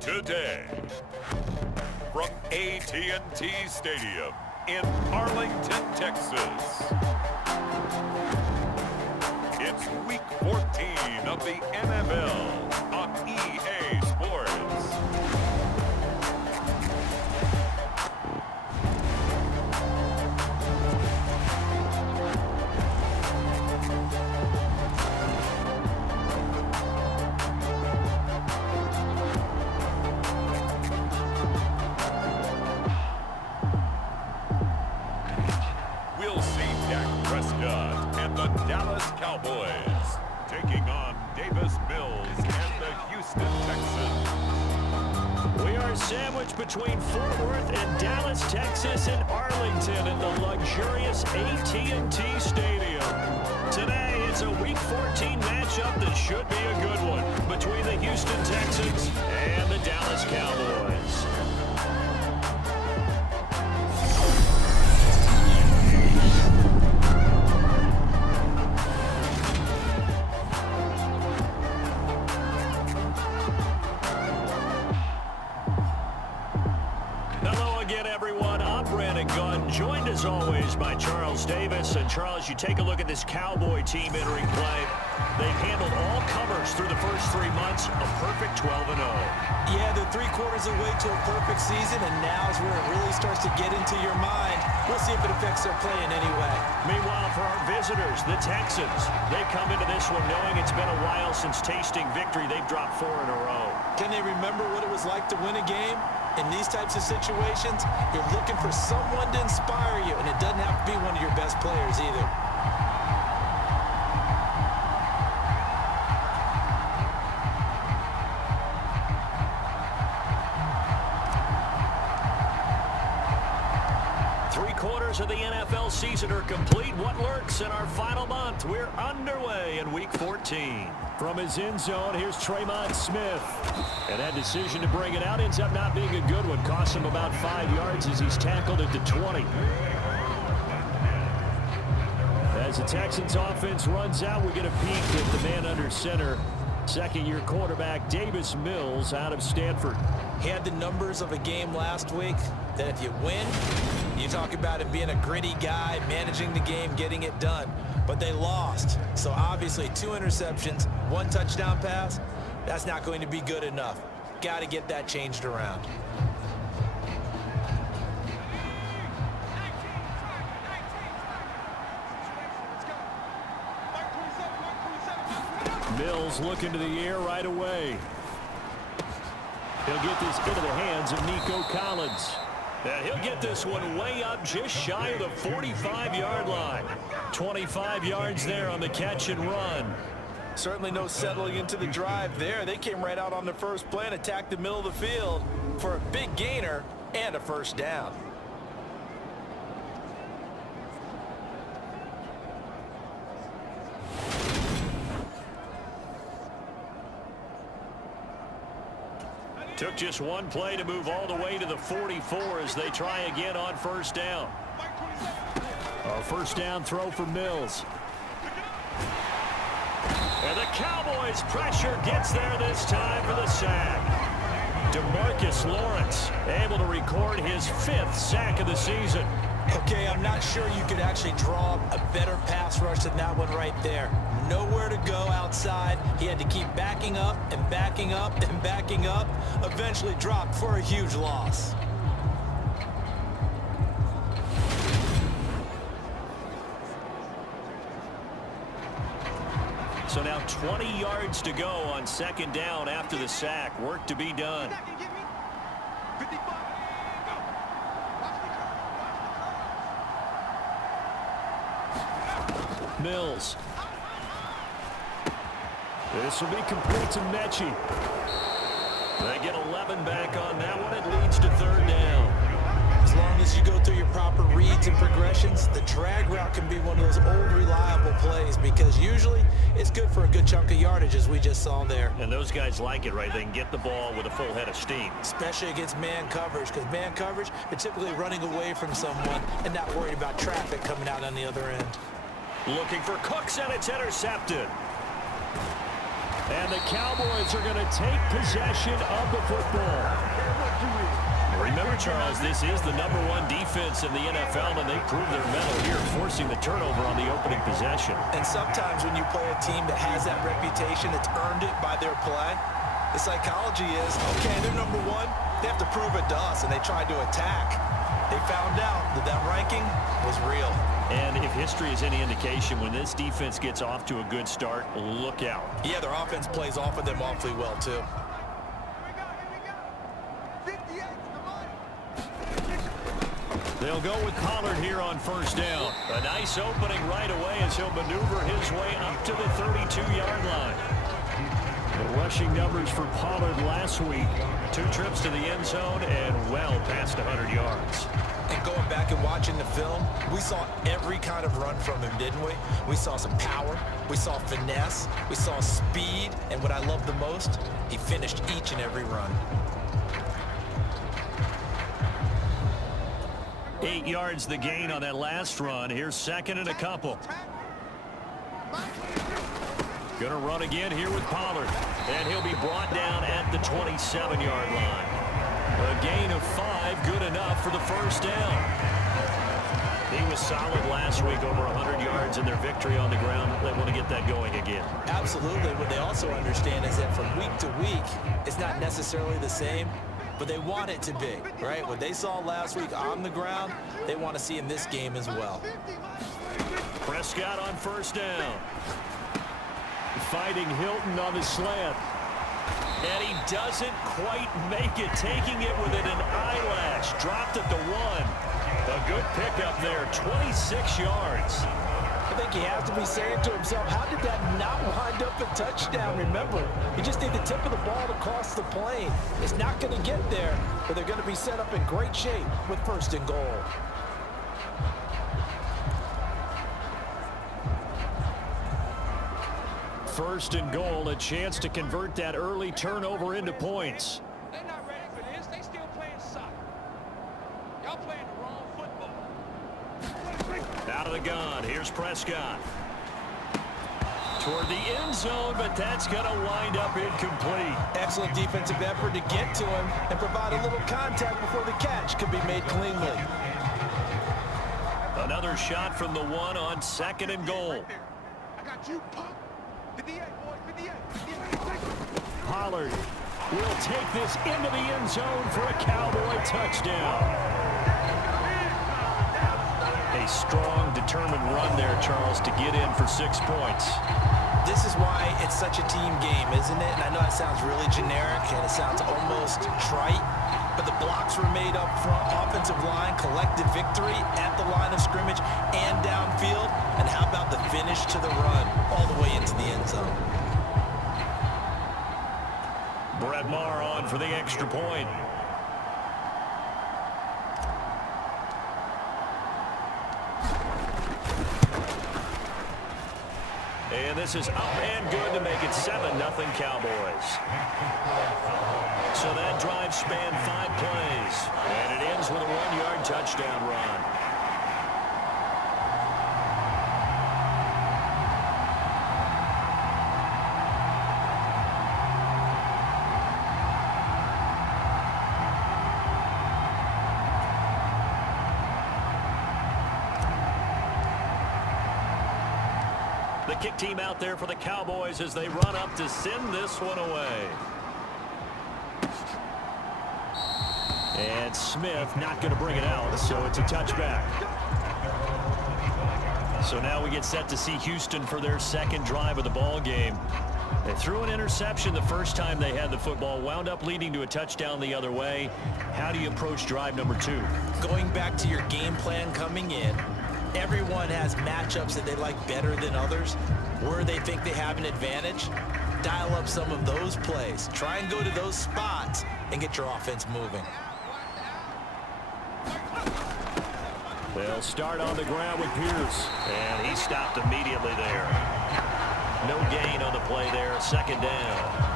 Today, from AT&T Stadium in Arlington, Texas, it's Week 14 of the NFL on EA Sports. We'll see Prescott and the Dallas Cowboys taking on Davis Mills and the Houston Texans. We are sandwiched between Fort Worth and Dallas, Texas, and Arlington in the luxurious AT&T Stadium. Today, it's a Week 14 matchup that should be a good one between the Houston Texans and the Dallas Cowboys. Joined as always by Charles Davis. And Charles, you take a look at this Cowboy team entering play. They've handled all comers through the first 3 months, a perfect 12-0. Yeah, they're 3 quarters away to a perfect season, and now is where it really starts to get into your mind. We'll see if it affects their play in any way. Meanwhile, for our visitors, the Texans, they come into this one knowing it's been a while since tasting victory. They've dropped 4 in a row. Can they remember what it was like to win a game? In these types of situations, you're looking for someone to inspire you, and it doesn't have to be one of your best players either. Three-quarters of the NFL season are complete. What lurks in our final month? We're underway in Week 14. From his end zone, here's Tremont Smith. And that decision to bring it out ends up not being a good one. Costs him about 5 yards as he's tackled at the 20. As the Texans offense runs out, we get a peek at the man under center. Second-year quarterback Davis Mills out of Stanford. He had the numbers of a game last week that if you win, you talk about him being a gritty guy, managing the game, getting it done. But they lost. So obviously 2 interceptions, 1 touchdown pass, that's not going to be good enough. Got to get that changed around. Mills looking to the air right away. He'll get this into the hands of Nico Collins. And he'll get this one way up just shy of the 45-yard line. 25 yards there on the catch and run. Certainly no settling into the drive there. They came right out on the first play and attacked the middle of the field for a big gainer and a first down. Took just one play to move all the way to the 44 as they try again on first down. A first down throw for Mills. And the Cowboys pressure gets there this time for the sack. DeMarcus Lawrence able to record his 5th sack of the season. Okay, I'm not sure you could actually draw a better pass rush than that one right there. Nowhere to go outside. He had to keep backing up and backing up and backing up. Eventually dropped for a huge loss. So now 20 yards to go on second down after the sack. Work to be done. Mills. This will be complete to Mechie. They get 11 back on that one. It leads to third down. As long as you go through your proper reads and progressions, the drag route can be one of those old reliable plays because usually it's good for a good chunk of yardage, as we just saw there. And those guys like it, right? They can get the ball with a full head of steam. Especially against man coverage, because man coverage, they're typically running away from someone and not worried about traffic coming out on the other end. Looking for Cooks, and it's intercepted. And the Cowboys are going to take possession of the football. Remember, Charles, this is the #1 defense in the NFL, and they prove their mettle here, forcing the turnover on the opening possession. And sometimes when you play a team that has that reputation, that's earned it by their play, the psychology is, okay, they're #1, they have to prove it to us, and they tried to attack. They found out that that ranking was real. And if history is any indication, when this defense gets off to a good start, look out. Yeah, their offense plays off of them awfully well, too. They'll go with Pollard here on first down. A nice opening right away as he'll maneuver his way up to the 32-yard line. The rushing numbers for Pollard last week, 2 trips to the end zone and well past 100 yards. And going back and watching the film, we saw every kind of run from him, didn't we? We saw some power, we saw finesse, we saw speed, and what I love the most, he finished each and every run. 8 yards the gain on that last run. Here's second and a couple. Going to run again here with Pollard. And he'll be brought down at the 27-yard line. A gain of 5, good enough for the first down. He was solid last week, over 100 yards in their victory on the ground. They want to get that going again. Absolutely. What they also understand is that from week to week, it's not necessarily the same, but they want it to be, right? What they saw last week on the ground, they want to see in this game as well. Prescott on first down. Fighting Hilton on the slant. And he doesn't quite make it, taking it within an eyelash. Dropped at the 1. A good pickup there, 26 yards. I think he has to be saying to himself, how did that not wind up a touchdown? Remember, you just need the tip of the ball to cross the plane. It's not going to get there, but they're going to be set up in great shape with first and goal. First and goal, a chance to convert that early turnover into points. They're not ready for this. They still playing soccer. Y'all playing the wrong football. Out of the gun, here's Prescott. Toward the end zone, but that's going to wind up incomplete. Excellent defensive effort to get to him and provide a little contact before the catch could be made cleanly. Another shot from the 1 on second and goal. I got you, punk. 58, boys, 58. Pollard will take this into the end zone for a Cowboy touchdown. A strong, determined run there, Charles, to get in for 6 points. This is why it's such a team game, isn't it? And I know it sounds really generic and it sounds almost trite, but the blocks were made up front, offensive line, collective victory at the line of scrimmage and downfield. And how about the finish to the run all the way into the end zone? Brett Maher on for the extra point. And this is up and good to make it 7-0 Cowboys. So that drive spanned 5 plays. And it ends with a 1-yard touchdown run. The kick team out there for the Cowboys as they run up to send this one away. And Smith not going to bring it out, so it's a touchback. So now we get set to see Houston for their second drive of the ball game. They threw an interception the first time they had the football, wound up leading to a touchdown the other way. How do you approach drive number 2? Going back to your game plan coming in, everyone has matchups that they like better than others, where they think they have an advantage. Dial up some of those plays. Try and go to those spots and get your offense moving. They'll start on the ground with Pierce. And he stopped immediately there. No gain on the play there. Second down.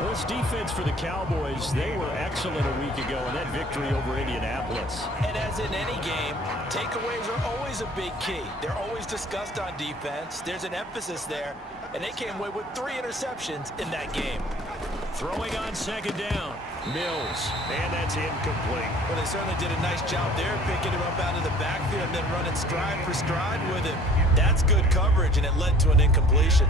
Well, this defense for the Cowboys, they were excellent a week ago in that victory over Indianapolis. And as in any game, takeaways are always a big key. They're always discussed on defense. There's an emphasis there, and they came away with 3 interceptions in that game. Throwing on second down, Mills, and that's incomplete. Well, they certainly did a nice job there, picking him up out of the backfield and then running stride for stride with him. That's good coverage, and it led to an incompletion.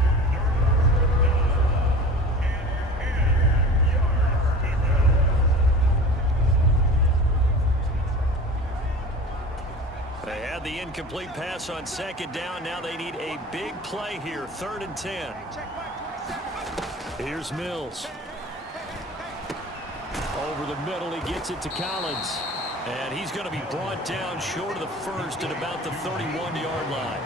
They had the incomplete pass on second down. Now they need a big play here, 3rd and 10. Here's Mills. Over the middle, he gets it to Collins. And he's going to be brought down short of the first at about the 31-yard line.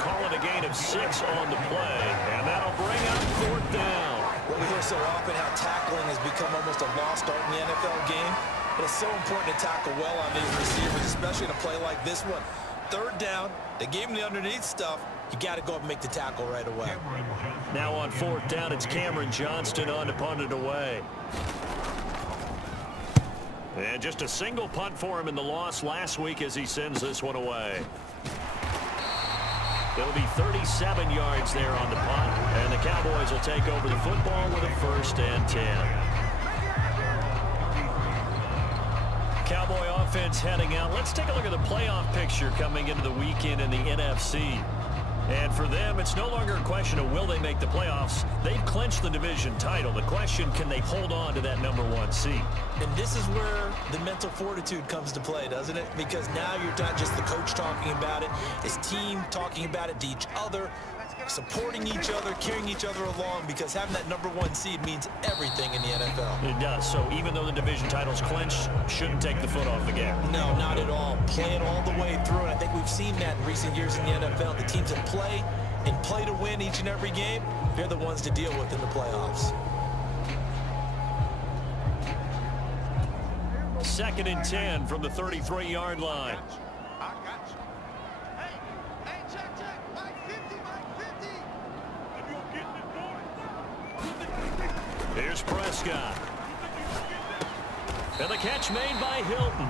Calling a gain of 6 on the play, and that'll bring up 4th down. Well, we hear so often how tackling has become almost a lost art in the NFL game. But it's so important to tackle well on these receivers, especially in a play like this one. 3rd down, they gave him the underneath stuff. You got to go up and make the tackle right away. Now on 4th down, it's Cameron Johnston on to punt it away. And just a single punt for him in the loss last week as he sends this one away. It'll be 37 yards there on the punt, and the Cowboys will take over the football with a 1st and 10. Cowboy offense heading out. Let's take a look at the playoff picture coming into the weekend in the NFC. And for them, it's no longer a question of will they make the playoffs. They've clinched the division title. The question, can they hold on to that #1 seed? And this is where the mental fortitude comes to play, doesn't it? Because now you're not just the coach talking about it, his team talking about it to each other, supporting each other, carrying each other along, because having that #1 seed means everything in the NFL. It does. So even though the division title's clinched, shouldn't take the foot off the gas. No, not at all. Play it all the way through, and I think we've seen that in recent years in the NFL. The teams that play and play to win each and every game, they're the ones to deal with in the playoffs. 2nd and 10 from the 33-yard line. Here's Prescott. And the catch made by Hilton.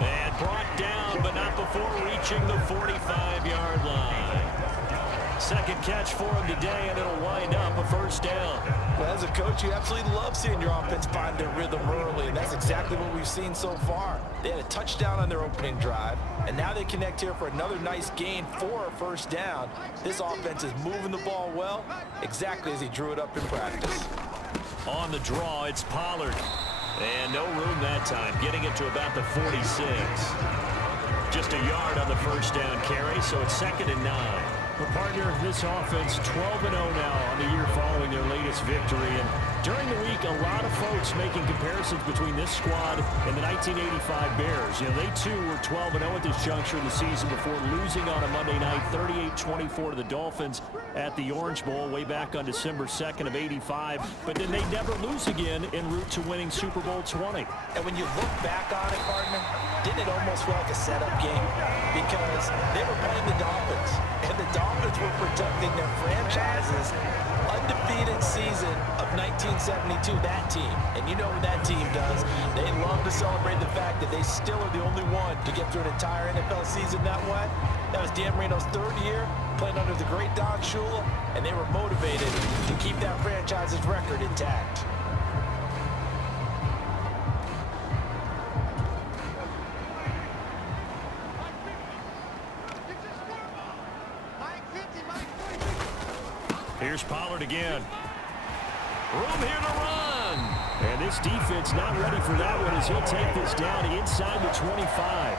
And brought down, but not before reaching the 45-yard line. 2nd catch for him today, and it'll wind up a 1st down. Well, as a coach, you absolutely love seeing your offense find their rhythm early, and that's exactly what we've seen so far. They had a touchdown on their opening drive, and now they connect here for another nice gain for a 1st down. This offense is moving the ball well, exactly as he drew it up in practice. On the draw, it's Pollard. And no room that time, getting it to about the 46. Just a yard on the 1st down carry, so it's 2nd and 9. Well, partner, this offense 12-0 now on the year following their latest victory. And during the week, a lot of folks making comparisons between this squad and the 1985 Bears. You know, they too were 12-0 at this juncture in the season before losing on a Monday night 38-24 to the Dolphins at the Orange Bowl way back on December 2nd of '85. But then they never lose again en route to winning Super Bowl 20. And when you look back on it, partner, didn't it almost feel like a setup game? Because they were playing the Dolphins, and the Dolphins were protecting their franchise's undefeated season of 1972, that team. And you know what that team does. They love to celebrate the fact that they still are the only one to get through an entire NFL season that way. That was Dan Marino's 3rd year playing under the great Don Shula, and they were motivated to keep that franchise's record intact. Here's Pollard again. Room here to run. And this defense not ready for that one as he'll take this down inside the 25.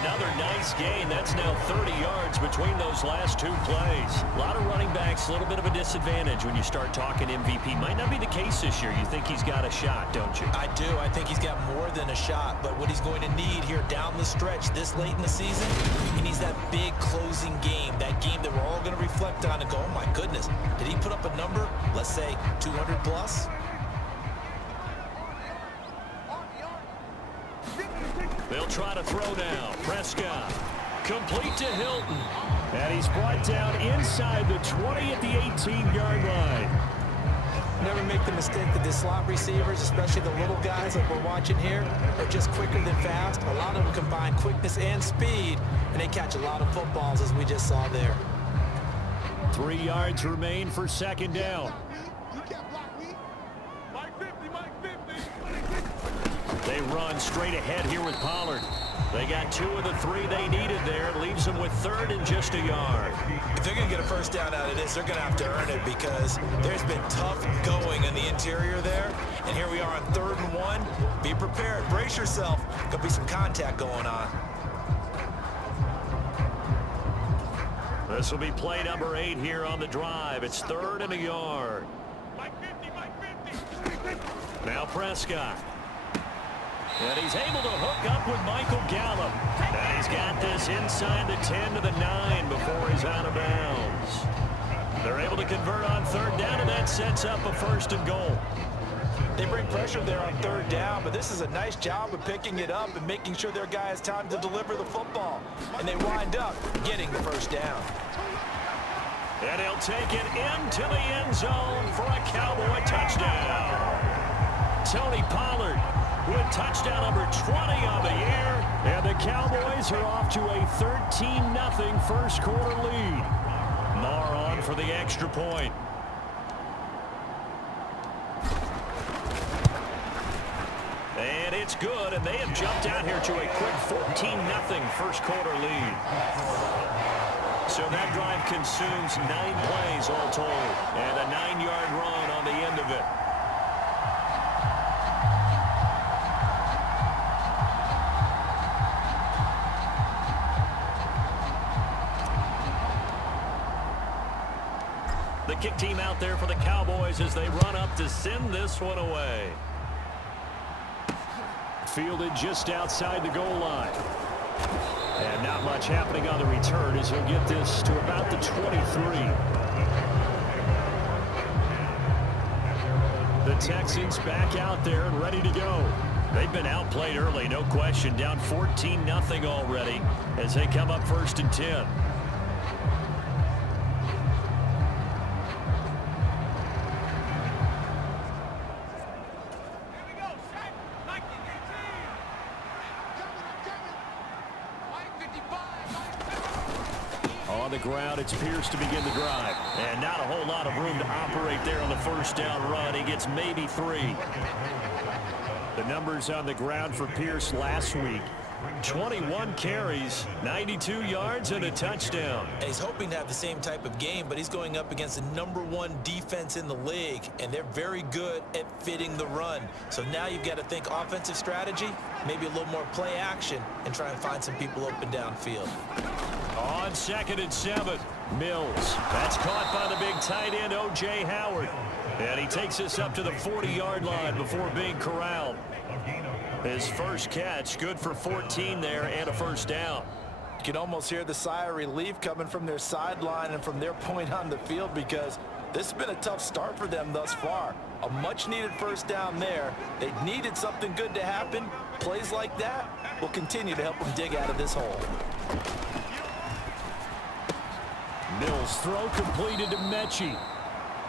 Another nice gain. That's now 30 yards between those last 2 plays. A lot of running backs, a little bit of a disadvantage when you start talking MVP. Might not be the case this year. You think he's got a shot, don't you? I do. I think he's got more than a shot. But what he's going to need here down the stretch this late in the season, he needs that big closing game. That game that we're all going to reflect on and go, oh, my goodness, did he put up a number, let's say, 200 plus? They'll try to throw now. Prescott. Complete to Hilton. And he's brought down inside the 20 at the 18-yard line. Never make the mistake that the slot receivers, especially the little guys like we're watching here, are just quicker than fast. A lot of them combine quickness and speed, and they catch a lot of footballs, as we just saw there. 3 yards remain for second down. They run straight ahead here with Pollard. They got 2 of the 3 they needed there. It leaves them with 3rd and just a yard. If they're going to get a first down out of this, they're going to have to earn it because there's been tough going in the interior there. And here we are on 3rd and 1. Be prepared. Brace yourself. Could be some contact going on. This will be play number 8 here on the drive. It's 3rd and a yard. Now Prescott. And he's able to hook up with Michael Gallup. And he's got this inside the 10 to the 9 before he's out of bounds. They're able to convert on 3rd down, and that sets up a 1st and goal. They bring pressure there on 3rd down, but this is a nice job of picking it up and making sure their guy has time to deliver the football. And they wind up getting the 1st down. And he'll take it into the end zone for a Cowboy touchdown. Tony Pollard with touchdown number 20 on the year. And the Cowboys are off to a 13-0 first quarter lead. Marr on for the extra point. And it's good, and they have jumped out here to a quick 14-0 first quarter lead. So that drive consumes 9 plays all told, and a 9-yard run on the end of it. The kick team out there for the Cowboys as they run up to send this one away. Fielded just outside the goal line. And not much happening on the return as he'll get this to about the 23. The Texans back out there and ready to go. They've been outplayed early, no question. Down 14-0 already as they come up 1st and 10. On the ground, it's Pierce to begin the drive. And not a whole lot of room to operate there on the 1st down run. He gets maybe 3. The numbers on the ground for Pierce last week. 21 carries, 92 yards, and a touchdown. And he's hoping to have the same type of game, but he's going up against the #1 defense in the league, and they're very good at fitting the run. So now you've got to think offensive strategy, maybe a little more play action, and try and find some people open downfield. On 2nd and 7, Mills. That's caught by the big tight end, O.J. Howard. And he takes us up to the 40-yard line before being corralled. His first catch, good for 14 there and a 1st down. You can almost hear the sigh of relief coming from their sideline and from their point on the field because this has been a tough start for them thus far. A much-needed 1st down there. They needed something good to happen. Plays like that will continue to help them dig out of this hole. Mills throw completed to Mechie.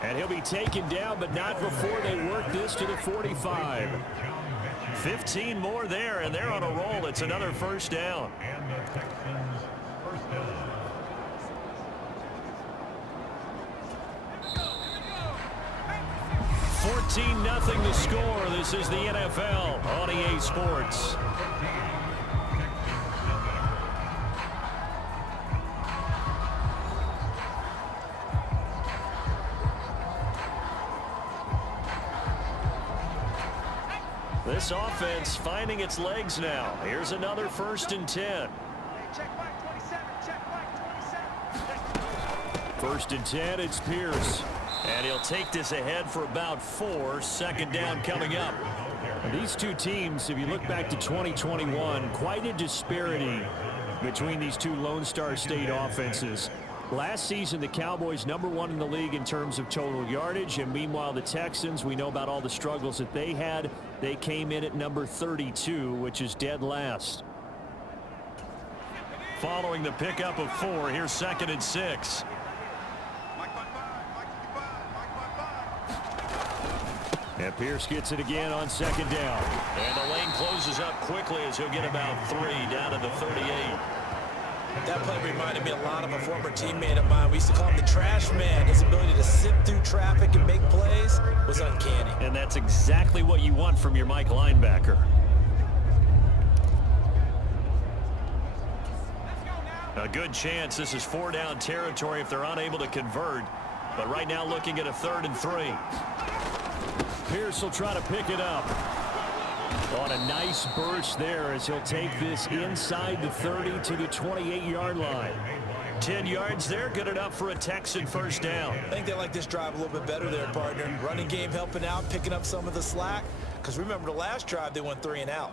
And he'll be taken down, but not before they work this to the 45. 15 more there, and they're on a roll. It's another 1st down. 14-0 the score. This is the NFL on EA Sports. This offense finding its legs now. Here's another 1st and 10. Check back 27. Check back 27. 1st and 10, it's Pierce. And he'll take this ahead for about 4. 2nd down coming up. And these two teams, if you look back to 2021, quite a disparity between these two Lone Star State offenses. Last season, the Cowboys #1 in the league in terms of total yardage, and meanwhile the Texans, we know about all the struggles that they had. They came in at number 32, which is dead last. following the pickup of 4. Here's 2nd and 6. And Pierce gets it again on 2nd down. And the lane closes up quickly as he'll get about 3 down to the 38. That play reminded me a lot of a former teammate of mine. We used to call him the trash man. His ability to sift through traffic and make plays was uncanny. And that's exactly what you want from your Mike linebacker. A good chance this is 4-down territory if they're unable to convert. But right now looking at a 3rd and 3. Pierce will try to pick it up. On a nice burst there as he'll take this inside the 30 to the 28-yard line. 10 yards there, good enough for a Texan 1st down. I think they like this drive a little bit better there, partner. Running game helping out, picking up some of the slack. Because remember the last drive, they went 3 and out.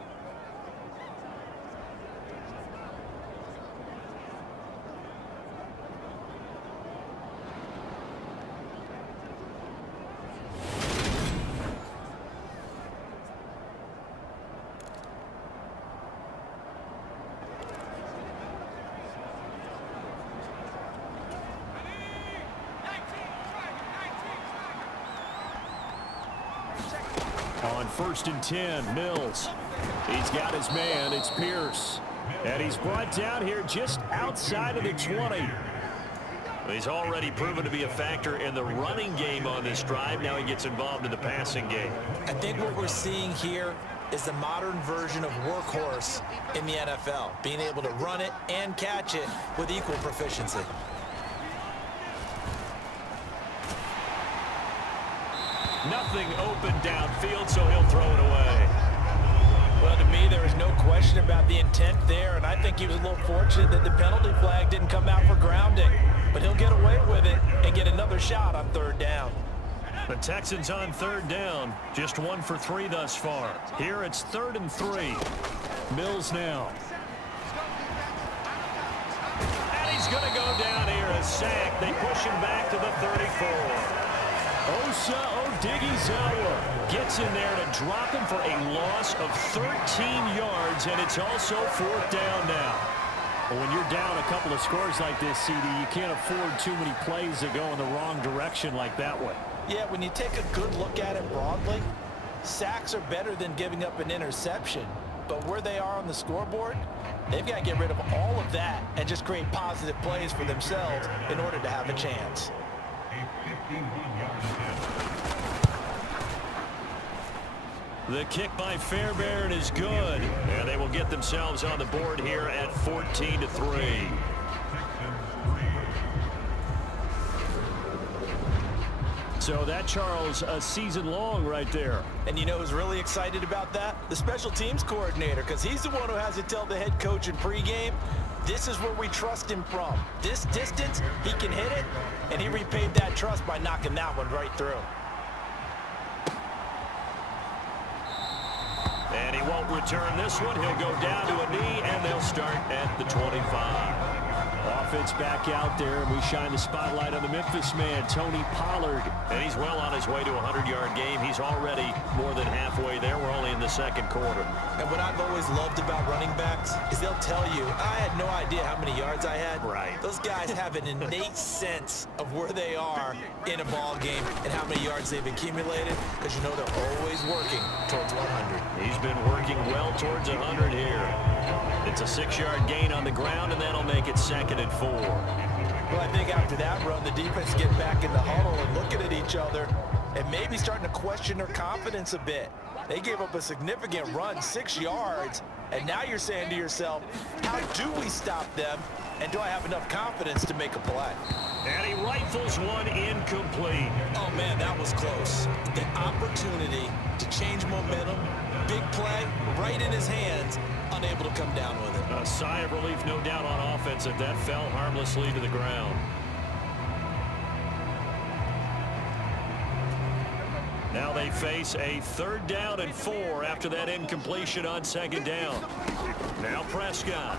On 1st and 10, Mills. He's got his man. It's Pierce. And he's brought down here just outside of the 20. He's already proven to be a factor in the running game on this drive. Now he gets involved in the passing game. I think what we're seeing here is the modern version of workhorse in the NFL. Being able to run it and catch it with equal proficiency. Nothing open downfield, so he'll throw it away. Well, to me, there is no question about the intent there, and I think he was a little fortunate that the penalty flag didn't come out for grounding. But he'll get away with it and get another shot on 3rd down. The Texans on 3rd down, just 1 for 3 thus far. Here it's 3rd and 3. Mills now. And he's going to go down here, a sack. They push him back to the 34. Osa Odighizuwa gets in there to drop him for a loss of 13 yards, and it's also 4th down now. But when you're down a couple of scores like this, CD, you can't afford too many plays that go in the wrong direction like that one. Yeah, when you take a good look at it broadly, sacks are better than giving up an interception. But where they are on the scoreboard, they've got to get rid of all of that and just create positive plays for themselves in order to have a chance. The kick by Fairbairn is good, and they will get themselves on the board here at 14-3. So that, Charles, a season long right there. And you know who's really excited about that? The special teams coordinator, because he's the one who has to tell the head coach in pregame, this is where we trust him from. This distance, he can hit it, and he repaid that trust by knocking that one right through. And he won't return this one. He'll go down to a knee, and they'll start at the 25. Offense back out there, and we shine the spotlight on the Memphis man, Tony Pollard. And he's well on his way to a 100-yard game. He's already more than halfway there. We're only in the 2nd quarter. And what I've always loved about running backs is they'll tell you, I had no idea how many yards I had. Right. Those guys have an innate sense of where they are in a ball game and how many yards they've accumulated, because you know they're always working towards 100. He's been working well towards 100 here. It's a 6-yard gain on the ground, and that'll make it 2nd and 4. Well, I think after that run, the defense get back in the huddle and looking at each other and maybe starting to question their confidence a bit. They gave up a significant run, 6 yards, and now you're saying to yourself, how do we stop them, and do I have enough confidence to make a play? And he rifles one incomplete. Oh, man, that was close. The opportunity to change momentum, big play, right in his hands, unable to come down with it. A sigh of relief, no doubt, on offense if that fell harmlessly to the ground. Now they face a 3rd down and 4 after that incompletion on 2nd down. Now Prescott.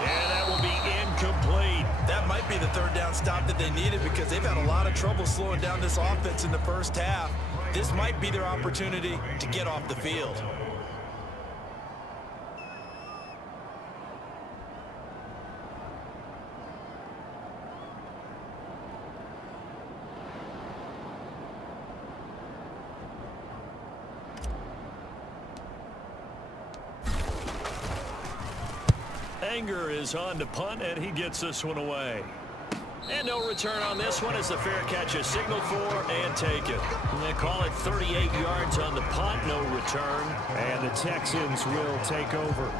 And that will be incomplete. That might be the 3rd down stop that they needed, because they've had a lot of trouble slowing down this offense in the first half. This might be their opportunity to get off the field. Langer is on to punt, and he gets this one away. And no return on this one as the fair catch is signaled for and taken. And they call it 38 yards on the punt, no return. And the Texans will take over.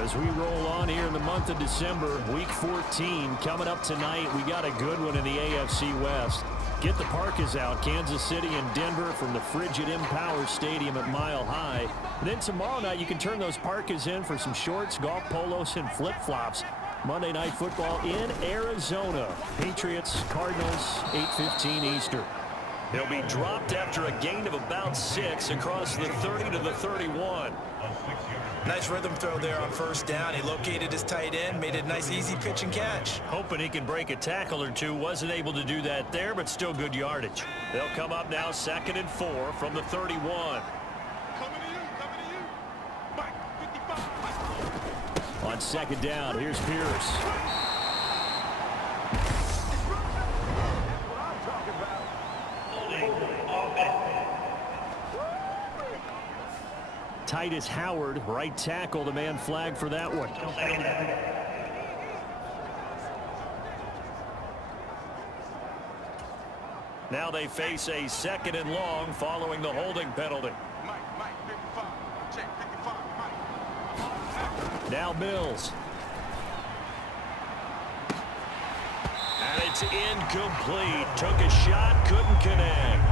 As we roll on here in the month of December, Week 14 coming up tonight. We got a good one in the AFC West. Get the Parkas out, Kansas City and Denver from the frigid Empower Stadium at Mile High. And then tomorrow night you can turn those Parkas in for some shorts, golf polos, and flip-flops. Monday Night Football in Arizona. Patriots, Cardinals, 8:15 Eastern. He'll be dropped after a gain of about 6 across the 30 to the 31. Nice rhythm throw there on first down. He located his tight end, made a nice easy pitch and catch. Hoping he can break a tackle or two. Wasn't able to do that there, but still good yardage. They'll come up now 2nd and 4 from the 31. Coming to you. Mike, 55. On 2nd down, here's Pierce. Titus Howard, right tackle, the man flagged for that one. Now they face a 2nd and long following the holding penalty. Mike, 55. Check, 55, Mike. Now Mills. And it's incomplete. Took a shot, couldn't connect.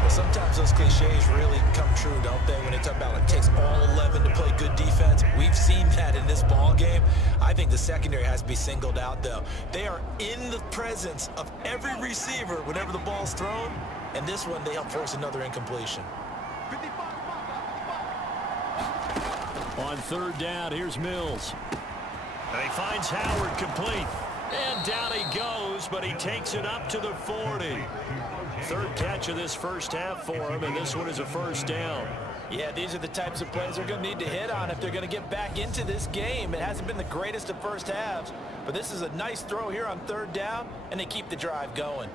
Well, sometimes those cliches really come true, don't they? When they talk about it takes all 11 to play good defense. We've seen that in this ball game. I think the secondary has to be singled out, though. They are in the presence of every receiver whenever the ball's thrown. And this one, they help force another incompletion. 55. On 3rd down, here's Mills. And he finds Howard complete. And down he goes, but he takes it up to the 40. 3rd catch of this first half for him, and this one is a first down. Yeah, these are the types of plays they're going to need to hit on if they're going to get back into this game. It hasn't been the greatest of first halves, but this is a nice throw here on 3rd down, and they keep the drive going.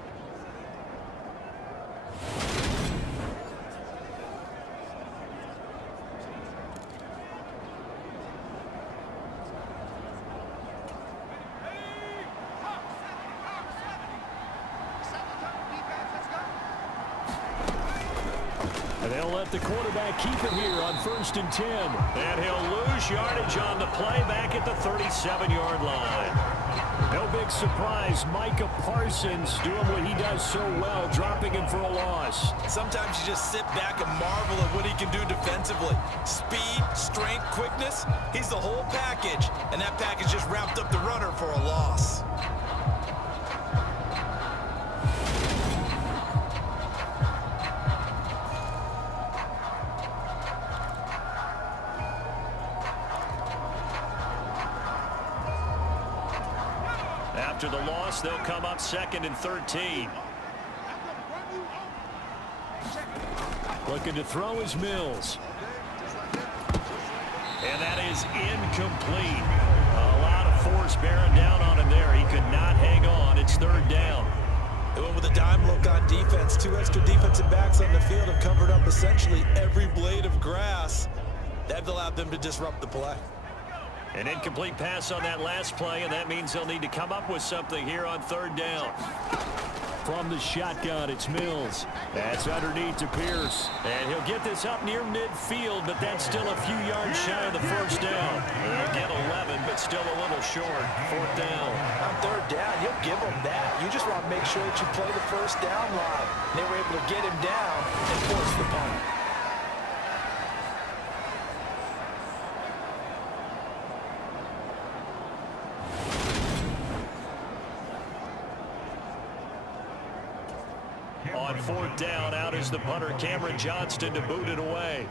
They'll let the quarterback keep it here on 1st and 10. And he'll lose yardage on the play back at the 37-yard line. No big surprise. Micah Parsons doing what he does so well, dropping him for a loss. Sometimes you just sit back and marvel at what he can do defensively. Speed, strength, quickness, he's the whole package. And that package just wrapped up the runner for a loss. After the loss, they'll come up 2nd and 13. Looking to throw is Mills. And that is incomplete. A lot of force bearing down on him there. He could not hang on. It's 3rd down. They went with a dime look on defense. 2 extra defensive backs on the field have covered up essentially every blade of grass. That allowed them to disrupt the play. An incomplete pass on that last play, and that means they'll need to come up with something here on 3rd down. From the shotgun, it's Mills. That's underneath to Pierce. And he'll get this up near midfield, but that's still a few yards shy of the first down. They'll get 11, but still a little short. 4th down. On 3rd down, you'll give them that. You just want to make sure that you play the first down line. They were able to get him down and force the punt. On 4th down, out is the punter, Cameron Johnston, to boot it away.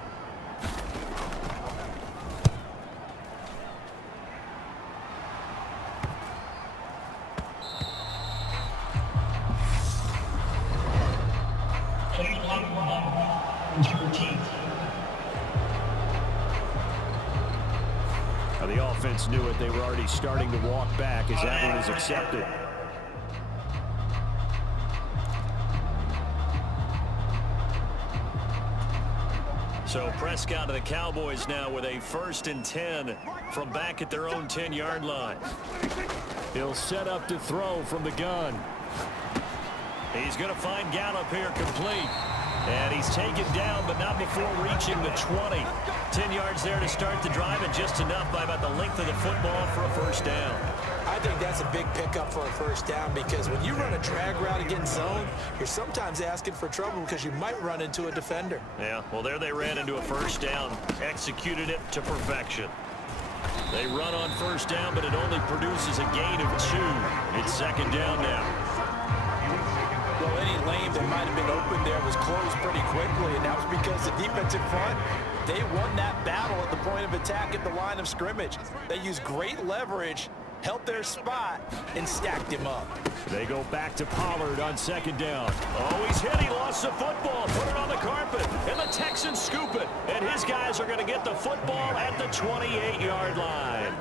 Now the offense knew it. They were already starting to walk back as that one is accepted. So Prescott of the Cowboys now with a 1st and 10 from back at their own 10-yard line. He'll set up to throw from the gun. He's going to find Gallup here complete. And he's taken down, but not before reaching the 20. 10 yards there to start the drive, and just enough by about the length of the football for a 1st down. I think that's a big pickup for a 1st down, because when you run a drag route against zone, you're sometimes asking for trouble because you might run into a defender. Yeah, well, there they ran into a 1st down, executed it to perfection. They run on 1st down, but it only produces a gain of 2. It's 2nd down now. Well, any lane that might have been open there was closed pretty quickly, and that was because the defensive front, they won that battle at the point of attack at the line of scrimmage. They used great leverage, held their spot, and stacked him up. They go back to Pollard on 2nd down. Oh, he's hit. He lost the football. Put it on the carpet. And the Texans scoop it. And his guys are going to get the football at the 28-yard line.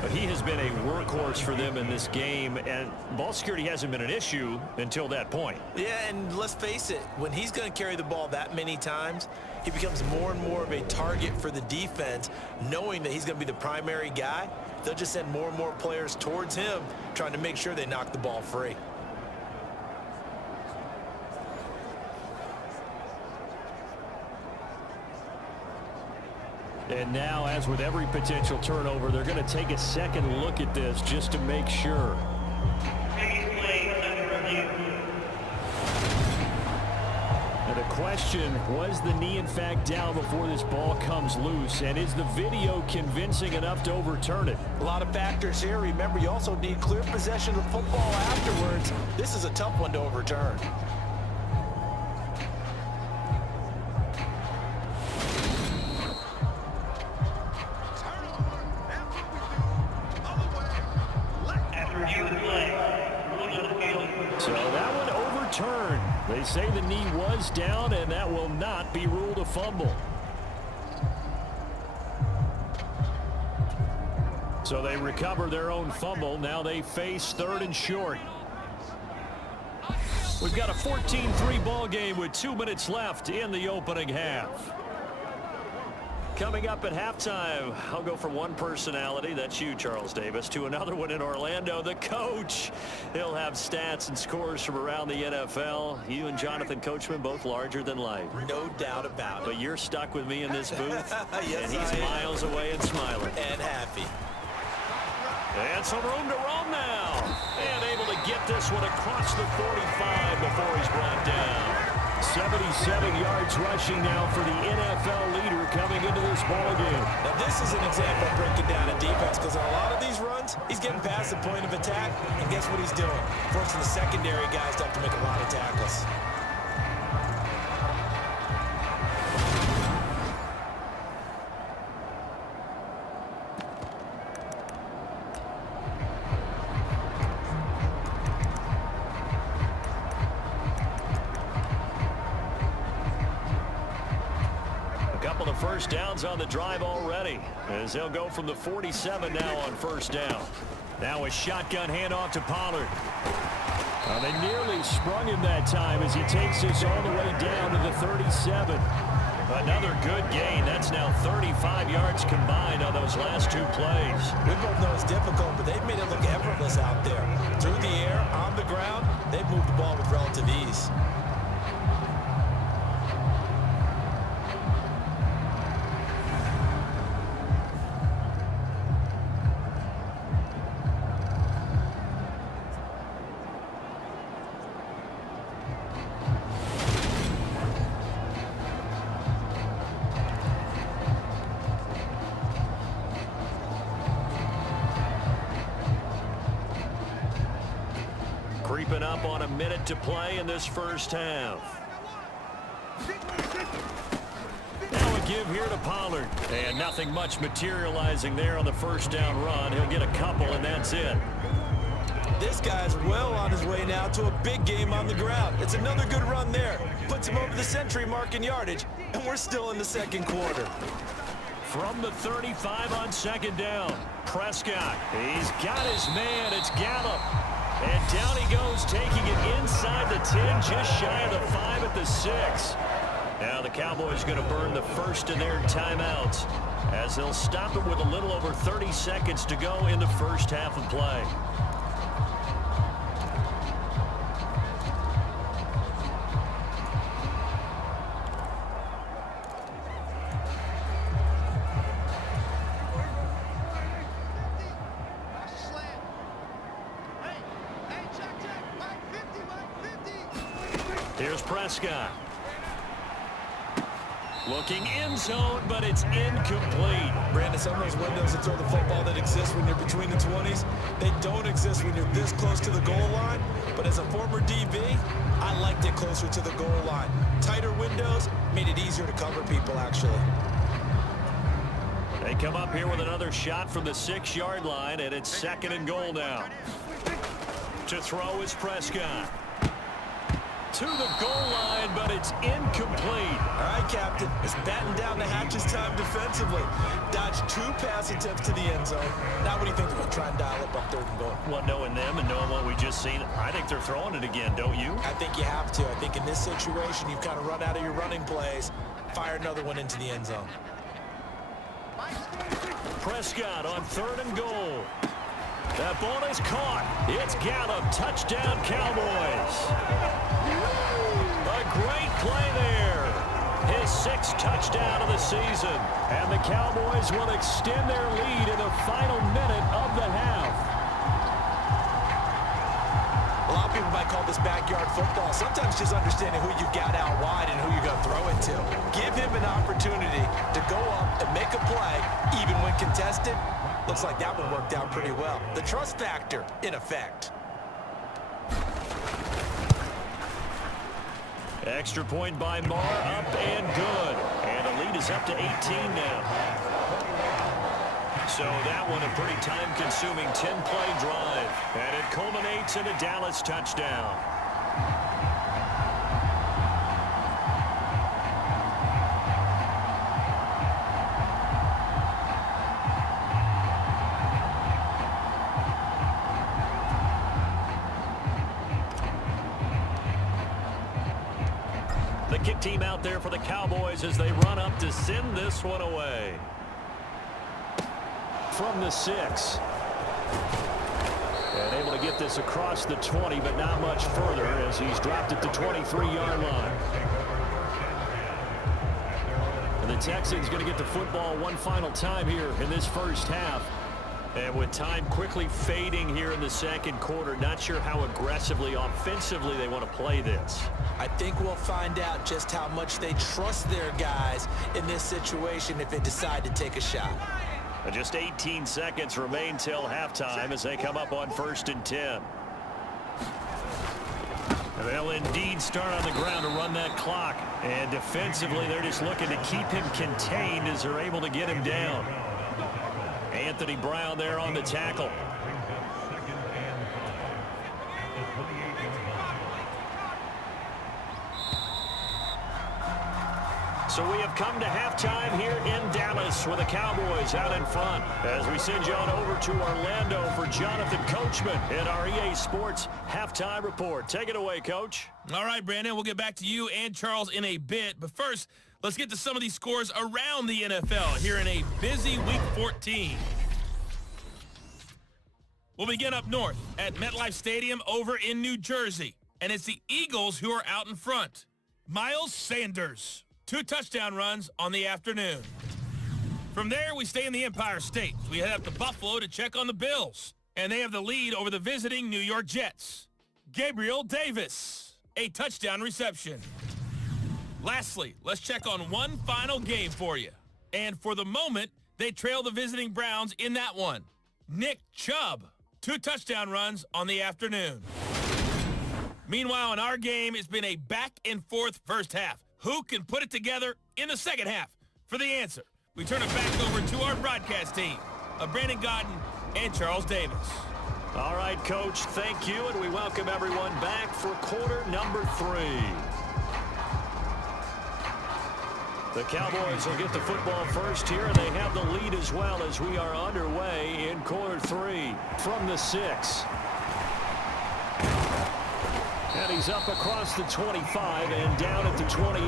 But he has been a workhorse for them in this game, and ball security hasn't been an issue until that point. Yeah, and let's face it, when he's going to carry the ball that many times, he becomes more and more of a target for the defense, knowing that he's going to be the primary guy. They'll just send more and more players towards him, trying to make sure they knock the ball free. And now, as with every potential turnover, they're going to take a second look at this just to make sure. And the question, was the knee in fact down before this ball comes loose? And is the video convincing enough to overturn it? A lot of factors here. Remember, you also need clear possession of the football afterwards. This is a tough one to overturn. So that one overturned. They say the knee was down, and that will not be ruled a fumble. So they recover their own fumble. Now they face 3rd and short. We've got a 14-3 ball game with 2 minutes left in the opening half. Coming up at halftime, I'll go from one personality, that's you, Charles Davis, to another one in Orlando, the coach. He'll have stats and scores from around the NFL. You and Jonathan Coachman, both larger than life. No doubt about it. But you're stuck with me in this booth, yes, and he's miles away and smiling. And happy. And some room to roam now. And able to get this one across the 45 before he's brought down. 77 yards rushing now for the NFL leader coming into this ballgame. Now this is an example of breaking down a defense, because on a lot of these runs, he's getting past the point of attack, and guess what he's doing? Forcing the secondary guys to have to make a lot of tackles. First downs on the drive already, as they'll go from the 47 now on 1st down. Now a shotgun handoff to Pollard. They nearly sprung him that time as he takes this all the way down to the 37. Another good gain. That's now 35 yards combined on those last 2 plays. We both know it's difficult, but they've made it look effortless out there. Through the air, on the ground, they've moved the ball with relative ease. Creeping up on a minute to play in this first half. Now a give here to Pollard. And nothing much materializing there on the 1st down run. He'll get a couple, and that's it. This guy's well on his way now to a big game on the ground. It's another good run there. Puts him over the century mark in yardage, and we're still in the 2nd quarter. From the 35 on 2nd down, Prescott. He's got his man. It's Gallup. And down he goes, taking it inside the 10, just shy of the 5 at the 6. Now the Cowboys going to burn the first of their timeouts as they'll stop it with a little over 30 seconds to go in the first half of play. Here's Prescott. Looking end zone, but it's incomplete. Brandon, some of those windows that throw the football that exist when you're between the 20s, they don't exist when you're this close to the goal line. But as a former DB, I liked it closer to the goal line. Tighter windows made it easier to cover people, actually. They come up here with another shot from the 6-yard line, and it's 2nd and goal now. To throw is Prescott. To the goal line, but it's incomplete. All right, Captain. It's batten down the hatches time defensively. Dodged 2 pass attempts to the end zone. Now what do you think they're going to try and dial up on 3rd and goal? Well, knowing them and knowing what we just seen, I think they're throwing it again, don't you? I think you have to. I think in this situation, you've kind of run out of your running plays. Fire another one into the end zone. Prescott on 3rd and goal. That ball is caught. It's Gallup. Touchdown, Cowboys. A great play there. His 6th touchdown of the season. And the Cowboys will extend their lead in the final minute of the half. A lot of people might call this backyard football. Sometimes just understanding who you got out wide and who you're going to throw it to. Give him an opportunity to go up and make a play, even when contested. Looks like that one worked out pretty well. The trust factor in effect. Extra point by Marr, up and good. And the lead is up to 18 now. So that one a pretty time-consuming 10-play drive. And it culminates in a Dallas touchdown. The kick team out there for the Cowboys as they run up to send this one away. From the 6. And able to get this across the 20, but not much further as he's dropped at the 23-yard line. And the Texans going to get the football one final time here in this first half. And with time quickly fading here in the 2nd quarter, not sure how aggressively, offensively they want to play this. I think we'll find out just how much they trust their guys in this situation if they decide to take a shot. And just 18 seconds remain till halftime as they come up on 1st and 10. They'll indeed start on the ground to run that clock. And defensively, they're just looking to keep him contained as they're able to get him down. Anthony Brown there on the tackle. So we have come to halftime here in Dallas with the Cowboys out in front as we send you on over to Orlando for Jonathan Coachman in our EA Sports Halftime Report. Take it away, Coach. All right, Brandon, we'll get back to you and Charles in a bit. But first, let's get to some of these scores around the NFL here in a busy Week 14. We'll begin up north at MetLife Stadium over in New Jersey. And it's the Eagles who are out in front. Miles Sanders. 2 touchdown runs on the afternoon. From there, we stay in the Empire State. We head up to Buffalo to check on the Bills. And they have the lead over the visiting New York Jets. Gabriel Davis, a touchdown reception. Lastly, let's check on one final game for you. And for the moment, they trail the visiting Browns in that one. Nick Chubb, 2 touchdown runs on the afternoon. Meanwhile, in our game, it's been a back-and-forth first half. Who can put it together in the second half? For the answer, we turn it back over to our broadcast team of Brandon Godden and Charles Davis. All right, Coach, thank you, and we welcome everyone back for quarter number 3. The Cowboys will get the football first here, and they have the lead as well as we are underway in quarter 3 from the 6. And he's up across the 25 and down at the 28.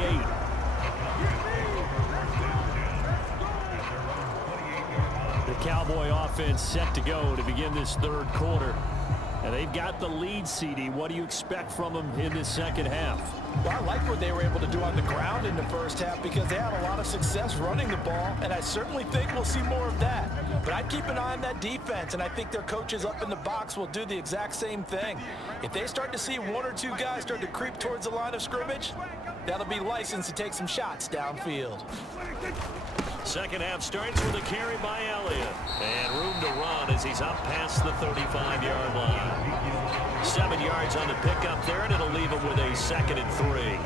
The Cowboy offense set to go to begin this third quarter. And they've got the lead, CD. What do you expect from them in this second half? Well, I like what they were able to do on the ground in the first half because they had a lot of success running the ball, and I certainly think we'll see more of that. But I'd keep an eye on that defense, and I think their coaches up in the box will do the exact same thing. If they start to see one or two guys start to creep towards the line of scrimmage, that'll be licensed to take some shots downfield. Second half starts with a carry by Elliott. And room to run as he's up past the 35-yard line. 7 yards on the pickup there, and it'll leave him with a 2nd and 3.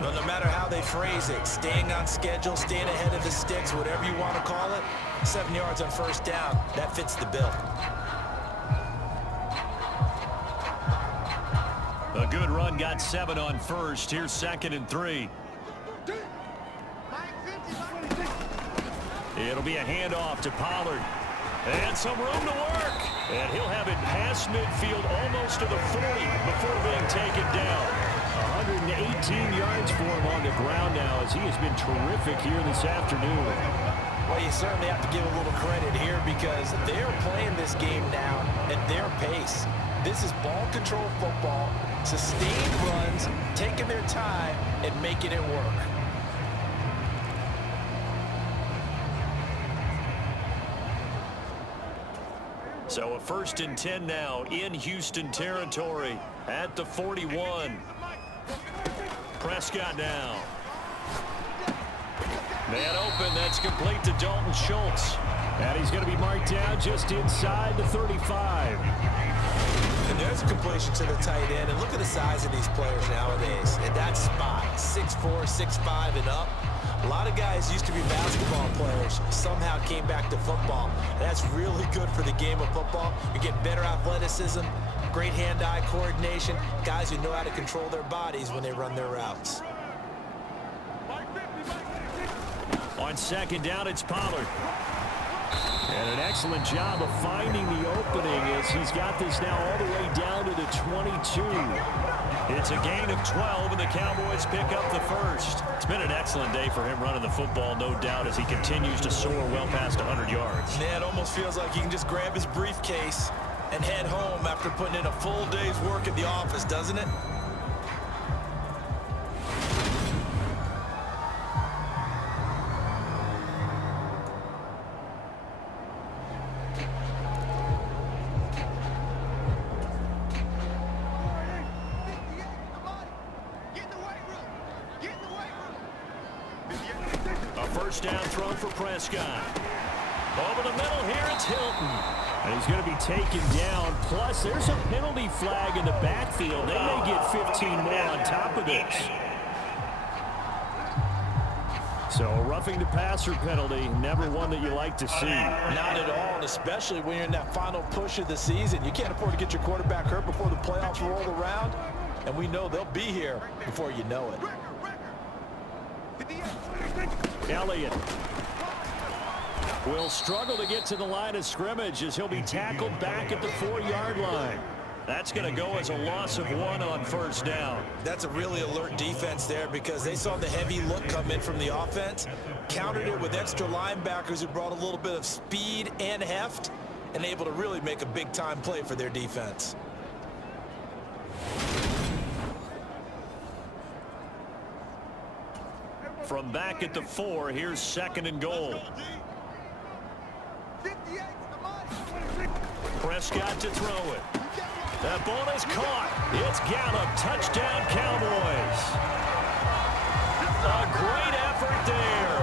Well, no matter how they phrase it, staying on schedule, staying ahead of the sticks, whatever you want to call it, 7 yards on first down, that fits the bill. A good run got 7 on first. Here's 2nd and 3. It'll be a handoff to Pollard. And some room to work. And he'll have it past midfield almost to the 40 before being taken down. 118 yards for him on the ground now as he has been terrific here this afternoon. Well, you certainly have to give a little credit here because they're playing this game now at their pace. This is ball control football, sustained runs, taking their time and making it work. So a 1st and 10 now in Houston territory at the 41. Prescott now. Man open, that's complete to Dalton Schultz. And he's going to be marked down just inside the 35. And there's a completion to the tight end. And look at the size of these players nowadays. At that spot, 6'4", 6'5", and up. A lot of guys used to be basketball players, somehow came back to football. That's really good for the game of football. You get better athleticism, great hand-eye coordination, guys who know how to control their bodies when they run their routes. On 2nd down, it's Pollard. And an excellent job of finding the opening as he's got this now all the way down to the 22. It's a gain of 12, and the Cowboys pick up the first. It's been an excellent day for him running the football, no doubt, as he continues to soar well past 100 yards. Yeah, it almost feels like he can just grab his briefcase and head home after putting in a full day's work at the office, doesn't it? First down throw for Prescott. Over the middle here, it's Hilton. And he's going to be taken down. Plus, there's a penalty flag in the backfield. They may get 15 more on top of this. So a roughing the passer penalty, never one that you like to see. Not at all, and especially when you're in that final push of the season. You can't afford to get your quarterback hurt before the playoffs roll around. And we know they'll be here before you know it. Elliott will struggle to get to the line of scrimmage as he'll be tackled back at the 4-yard line. That's going to go as a loss of 1 on first down. That's a really alert defense there because they saw the heavy look come in from the offense, countered it with extra linebackers who brought a little bit of speed and heft, and able to really make a big-time play for their defense. From back at the 4, here's 2nd and goal. Prescott to throw it. That ball is caught. It's Gallup. Touchdown, Cowboys. A great effort there.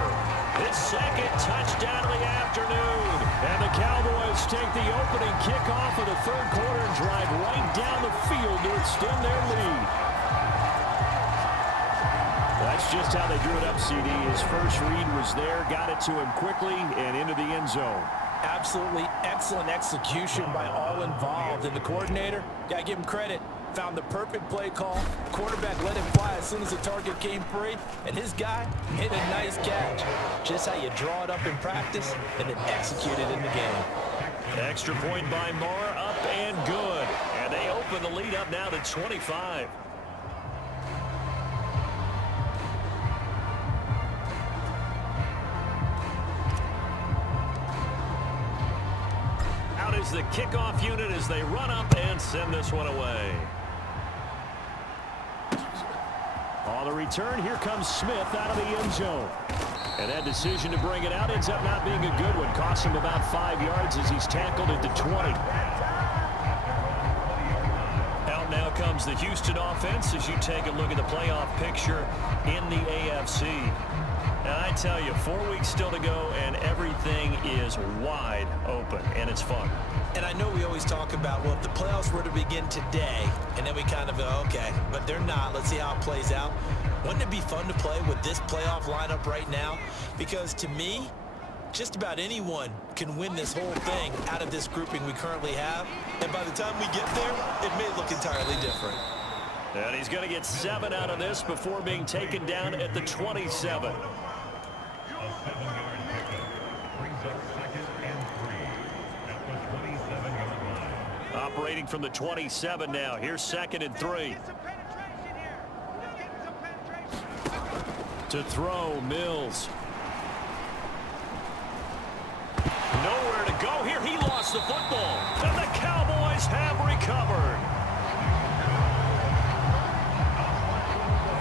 His 2nd touchdown of the afternoon. And the Cowboys take the opening kickoff of the 3rd quarter and drive right down the field to extend their lead. That's just how they drew it up, CD. His first read was there, got it to him quickly, and into the end zone. Absolutely excellent execution by all involved. And the coordinator, gotta give him credit, found the perfect play call. Quarterback let it fly as soon as the target came free, and his guy hit a nice catch. Just how you draw it up in practice and then execute it in the game. Extra point by Marr, up and good. And they open the lead up now to 25. kickoff unit as they run up and send this one away. On the return, here comes Smith out of the end zone. And that decision to bring it out ends up not being a good one. Costs him about 5 yards as he's tackled at the 20. Out now comes the Houston offense as you take a look at the playoff picture in the AFC. And I tell you, 4 weeks still to go, and everything is wide open, and it's fun. And I know we always talk about, well, if the playoffs were to begin today, and then we kind of go, okay, but they're not. Let's see how it plays out. Wouldn't it be fun to play with this playoff lineup right now? Because to me, just about anyone can win this whole thing out of this grouping we currently have. And by the time we get there, it may look entirely different. And he's going to get 7 out of this before being taken down at the 27. Operating from the 27 now. Here's 2nd and 3. To throw, Mills. Nowhere to go here. He lost the football. And the Cowboys have recovered.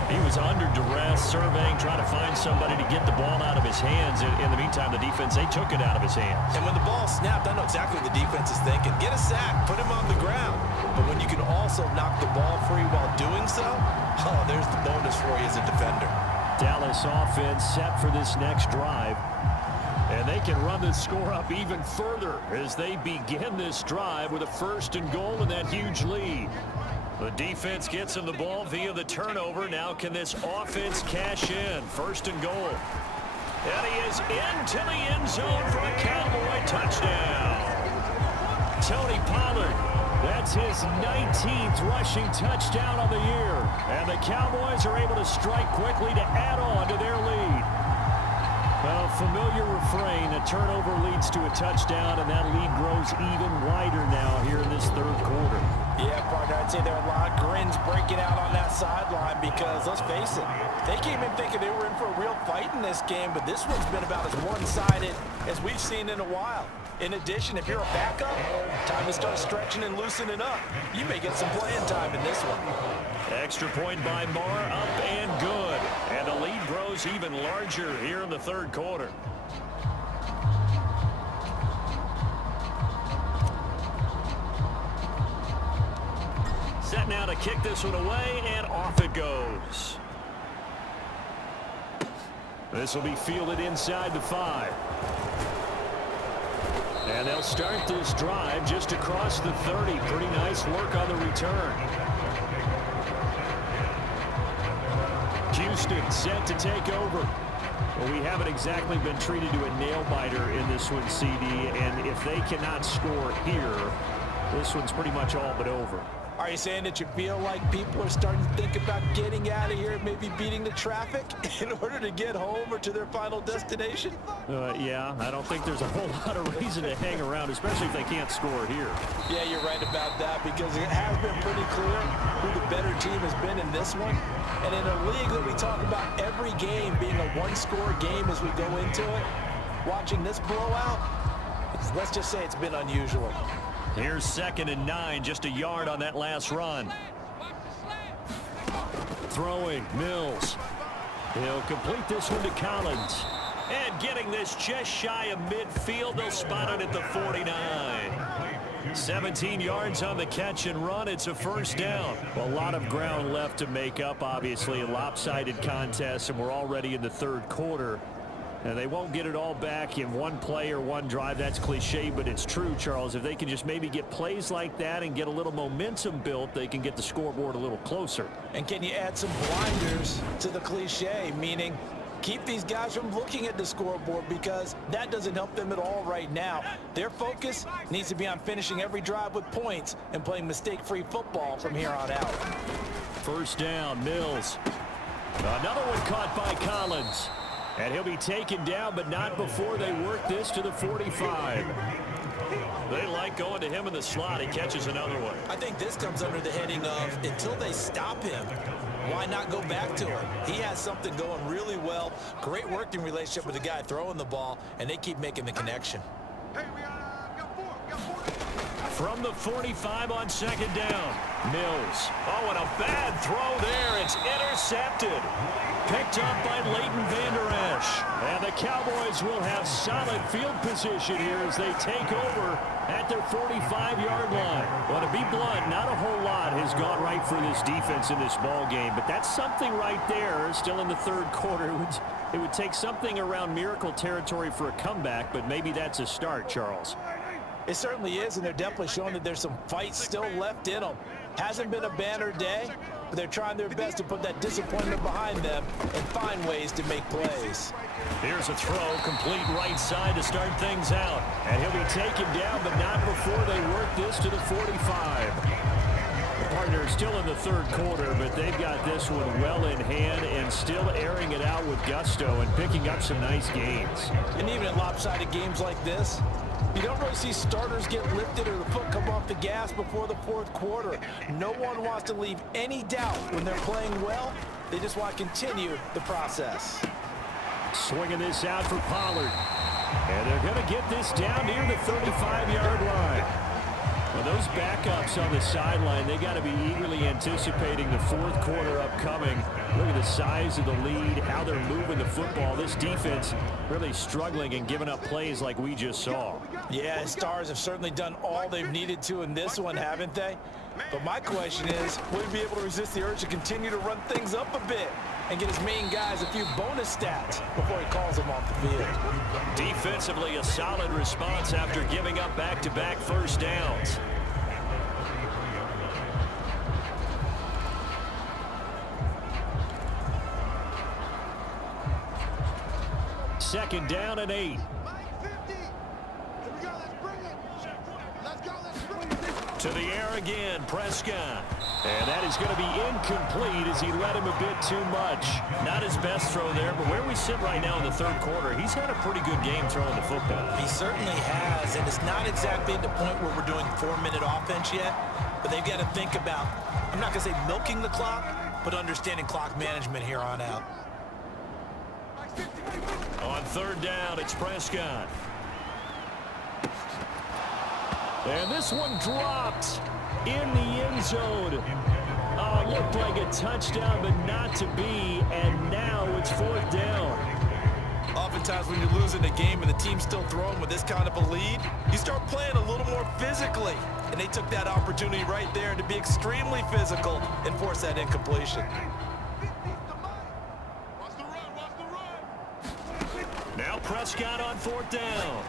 He was under duress, surveying, trying to find somebody to get the ball out of his hands. In the meantime, the defense, they took it out of his hands. And when the ball snapped, I know exactly what the defense is thinking. Get a sack, put him on the ground. But when you can also knock the ball free while doing so, oh, there's the bonus for you as a defender. Dallas offense set for this next drive. And they can run the score up even further as they begin this drive with a 1st and goal and that huge lead. The defense gets him the ball via the turnover. Now can this offense cash in? 1st and goal. And he is into the end zone for a Cowboy touchdown. Tony Pollard, that's his 19th rushing touchdown of the year. And the Cowboys are able to strike quickly to add on to their lead. A familiar refrain, a turnover leads to a touchdown, and that lead grows even wider now here in this 3rd quarter. Yeah, partner, I'd say there are a lot of grins breaking out on that sideline because, let's face it, they came in thinking they were in for a real fight in this game, but this one's been about as one-sided as we've seen in a while. In addition, if you're a backup, time to start stretching and loosening up. You may get some playing time in this one. Extra point by Marr, up and good. And the lead grows even larger here in the 3rd quarter. Set now to kick this one away, and off it goes. This will be fielded inside the 5. And they'll start this drive just across the 30. Pretty nice work on the return. Houston set to take over. Well, we haven't exactly been treated to a nail-biter in this one, CD. And if they cannot score here, this one's pretty much all but over. Are you saying that you feel like people are starting to think about getting out of here, maybe beating the traffic in order to get home or to their final destination? Yeah, I don't think there's a whole lot of reason to hang around, especially if they can't score here. Yeah, you're right about that because it has been pretty clear who the better team has been in this one. And in a league that we talk about every game being a one-score game as we go into it, watching this blowout, let's just say it's been unusual. Here's 2nd and 9, just a yard on that last run. Throwing, Mills. He'll complete this one to Collins. And getting this just shy of midfield, they'll spot it at the 49. 17 yards on the catch and run. It's a 1st down. Well, a lot of ground left to make up, obviously. A lopsided contest, and we're already in the 3rd quarter. And they won't get it all back in one play or one drive. That's cliche, but it's true, Charles. If they can just maybe get plays like that and get a little momentum built, they can get the scoreboard a little closer. And can you add some blinders to the cliche, meaning keep these guys from looking at the scoreboard because that doesn't help them at all right now. Their focus needs to be on finishing every drive with points and playing mistake-free football from here on out. 1st down, Mills. Another one caught by Collins. And he'll be taken down, but not before they work this to the 45. They like going to him in the slot. He catches another one. I think this comes under the heading of until they stop him, why not go back to him? He has something going really well. Great working relationship with the guy throwing the ball, and they keep making the connection. Hey, we got 4. From the 45 on second down. Mills. Oh, and a bad throw there. It's intercepted. Picked up by Leighton Vander Esch. And the Cowboys will have solid field position here as they take over at their 45-yard line. Well, to be blunt, not a whole lot has gone right for this defense in this ball game, but that's something right there. Still in the third quarter. It would take something around miracle territory for a comeback, but maybe that's a start, Charles. It certainly is, and they're definitely showing that there's some fight still left in them. Hasn't been a banner day, but they're trying their best to put that disappointment behind them and find ways to make plays. Here's a throw, complete right side to start things out. And he'll be taken down, but not before they work this to the 45. The partner is still in the third quarter, but they've got this one well in hand and still airing it out with gusto and picking up some nice gains. And even in lopsided games like this, you don't really see starters get lifted or the foot come off the gas before the fourth quarter. No one wants to leave any doubt when they're playing well. They just want to continue the process. Swinging this out for Pollard. And they're going to get this down near the 35-yard line. Well, those backups on the sideline, they got to be eagerly anticipating the fourth quarter upcoming. Look at the size of the lead, how they're moving the football. This defense really struggling and giving up plays like we just saw. Yeah, Stars have certainly done all they've needed to in this one, haven't they? But my question is, will he be able to resist the urge to continue to run things up a bit and get his main guys a few bonus stats before he calls them off the field? Defensively, a solid response after giving up back-to-back first downs. Second down and 8. To the air again, Prescott. And that is going to be incomplete as he let him a bit too much. Not his best throw there, but where we sit right now in the third quarter, he's had a pretty good game throwing the football. He certainly has, and it's not exactly at the point where we're doing 4-minute offense yet, but they've got to think about, I'm not going to say milking the clock, but understanding clock management here on out. On third down, it's Prescott. And this one dropped in the end zone. Oh, it looked like a touchdown, but not to be. And now it's fourth down. Oftentimes when you're losing a game and the team's still throwing with this kind of a lead, you start playing a little more physically. And they took that opportunity right there to be extremely physical and force that incompletion. Now Prescott on fourth down.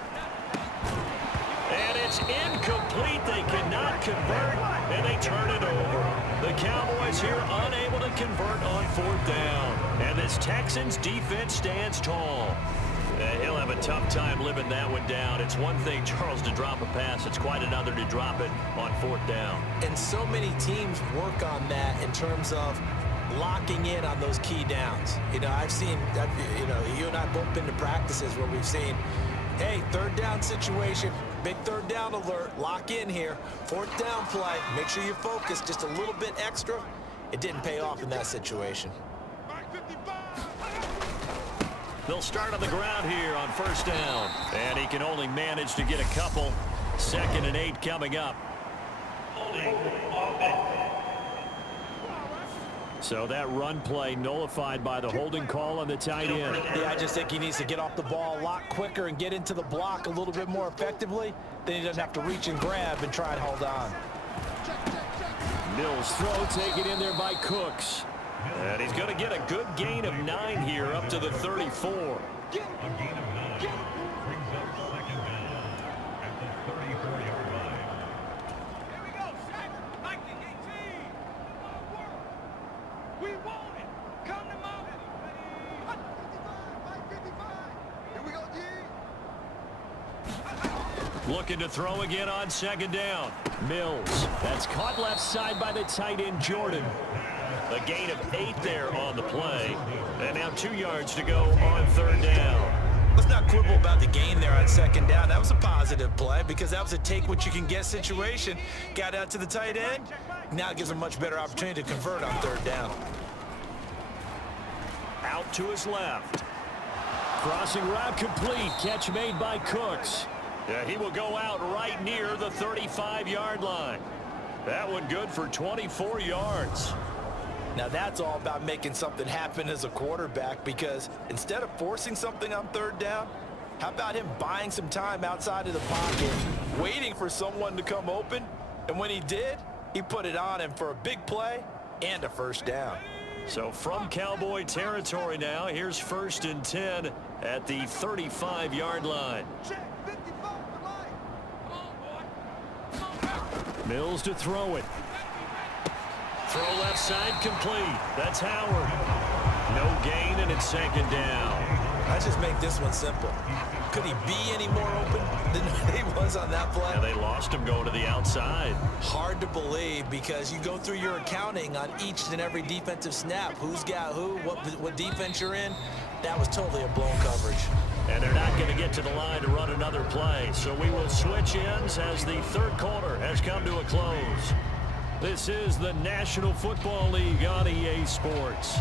And it's incomplete. They cannot convert, and they turn it over. The Cowboys here unable to convert on fourth down. And this Texans defense stands tall. He'll have a tough time living that one down. It's one thing, Charles, to drop a pass. It's quite another to drop it on fourth down. And so many teams work on that in terms of locking in on those key downs. You know, you and I both been to practices where we've seen, hey, third down situation, big third down alert, lock in here, fourth down play, make sure you focus just a little bit extra. It didn't pay off in that situation. They'll start on the ground here on first down, and he can only manage to get a couple. 2nd and 8 coming up. So that run play nullified by the holding call on the tight end. Yeah, I just think he needs to get off the ball a lot quicker and get into the block a little bit more effectively. Then he doesn't have to reach and grab and try and hold on. Mills throw taken in there by Cooks. And he's going to get a good gain of 9 here up to the 34. A gain of 9 brings up second down at the 34-yard line. Here we go, set. 1918. We want it. Come to mama. 555. Here we go, G. Looking to throw again on second down. Mills. That's caught left side by the tight end, Jordan. A gain of 8 there on the play. And now 2 yards to go on third down. Let's not quibble about the gain there on second down. That was a positive play because that was a take-what-you-can-get situation. Got out to the tight end. Now it gives him a much better opportunity to convert on third down. Out to his left. Crossing route complete. Catch made by Cooks. Yeah, he will go out right near the 35-yard line. That one good for 24 yards. Now that's all about making something happen as a quarterback, because instead of forcing something on third down, how about him buying some time outside of the pocket, waiting for someone to come open, and when he did, he put it on him for a big play and a first down. So from Cowboy territory now, here's 1st and 10 at the 35-yard line. Mills to throw it. Throw left side complete. That's Howard. No gain, and it's 2nd down. I just make this one simple. Could he be any more open than he was on that play? And they lost him going to the outside. Hard to believe, because you go through your accounting on each and every defensive snap. Who's got who, what defense you're in. That was totally a blown coverage. And they're not going to get to the line to run another play. So we will switch ends as the third quarter has come to a close. This is the National Football League on EA Sports.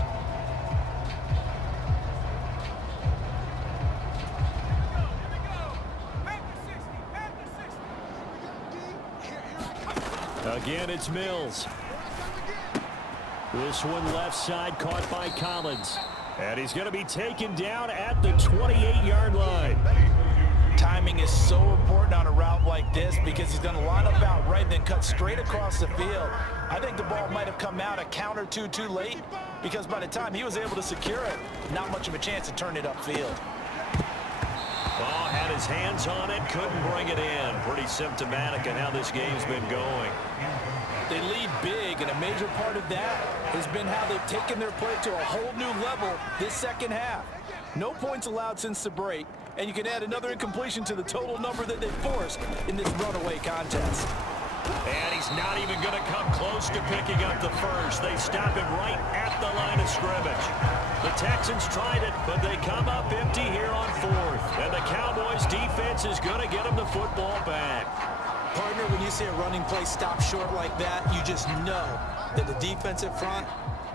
Again, it's Mills. This one left side caught by Collins. And he's going to be taken down at the 28-yard line. Timing is so important on a route like this, because he's going to line up out right, then cut straight across the field. I think the ball might have come out a count or two too late, because by the time he was able to secure it, not much of a chance to turn it upfield. Ball had his hands on it, couldn't bring it in. Pretty symptomatic of how this game's been going. They lead big, and a major part of that has been how they've taken their play to a whole new level this second half. No points allowed since the break, and you can add another incompletion to the total number that they forced in this runaway contest. And he's not even going to come close to picking up the first. They stop him right at the line of scrimmage. The Texans tried it, but they come up empty here on 4th. And the Cowboys defense is going to get them the football back. Partner, when you see a running play stop short like that, you just know that the defensive front,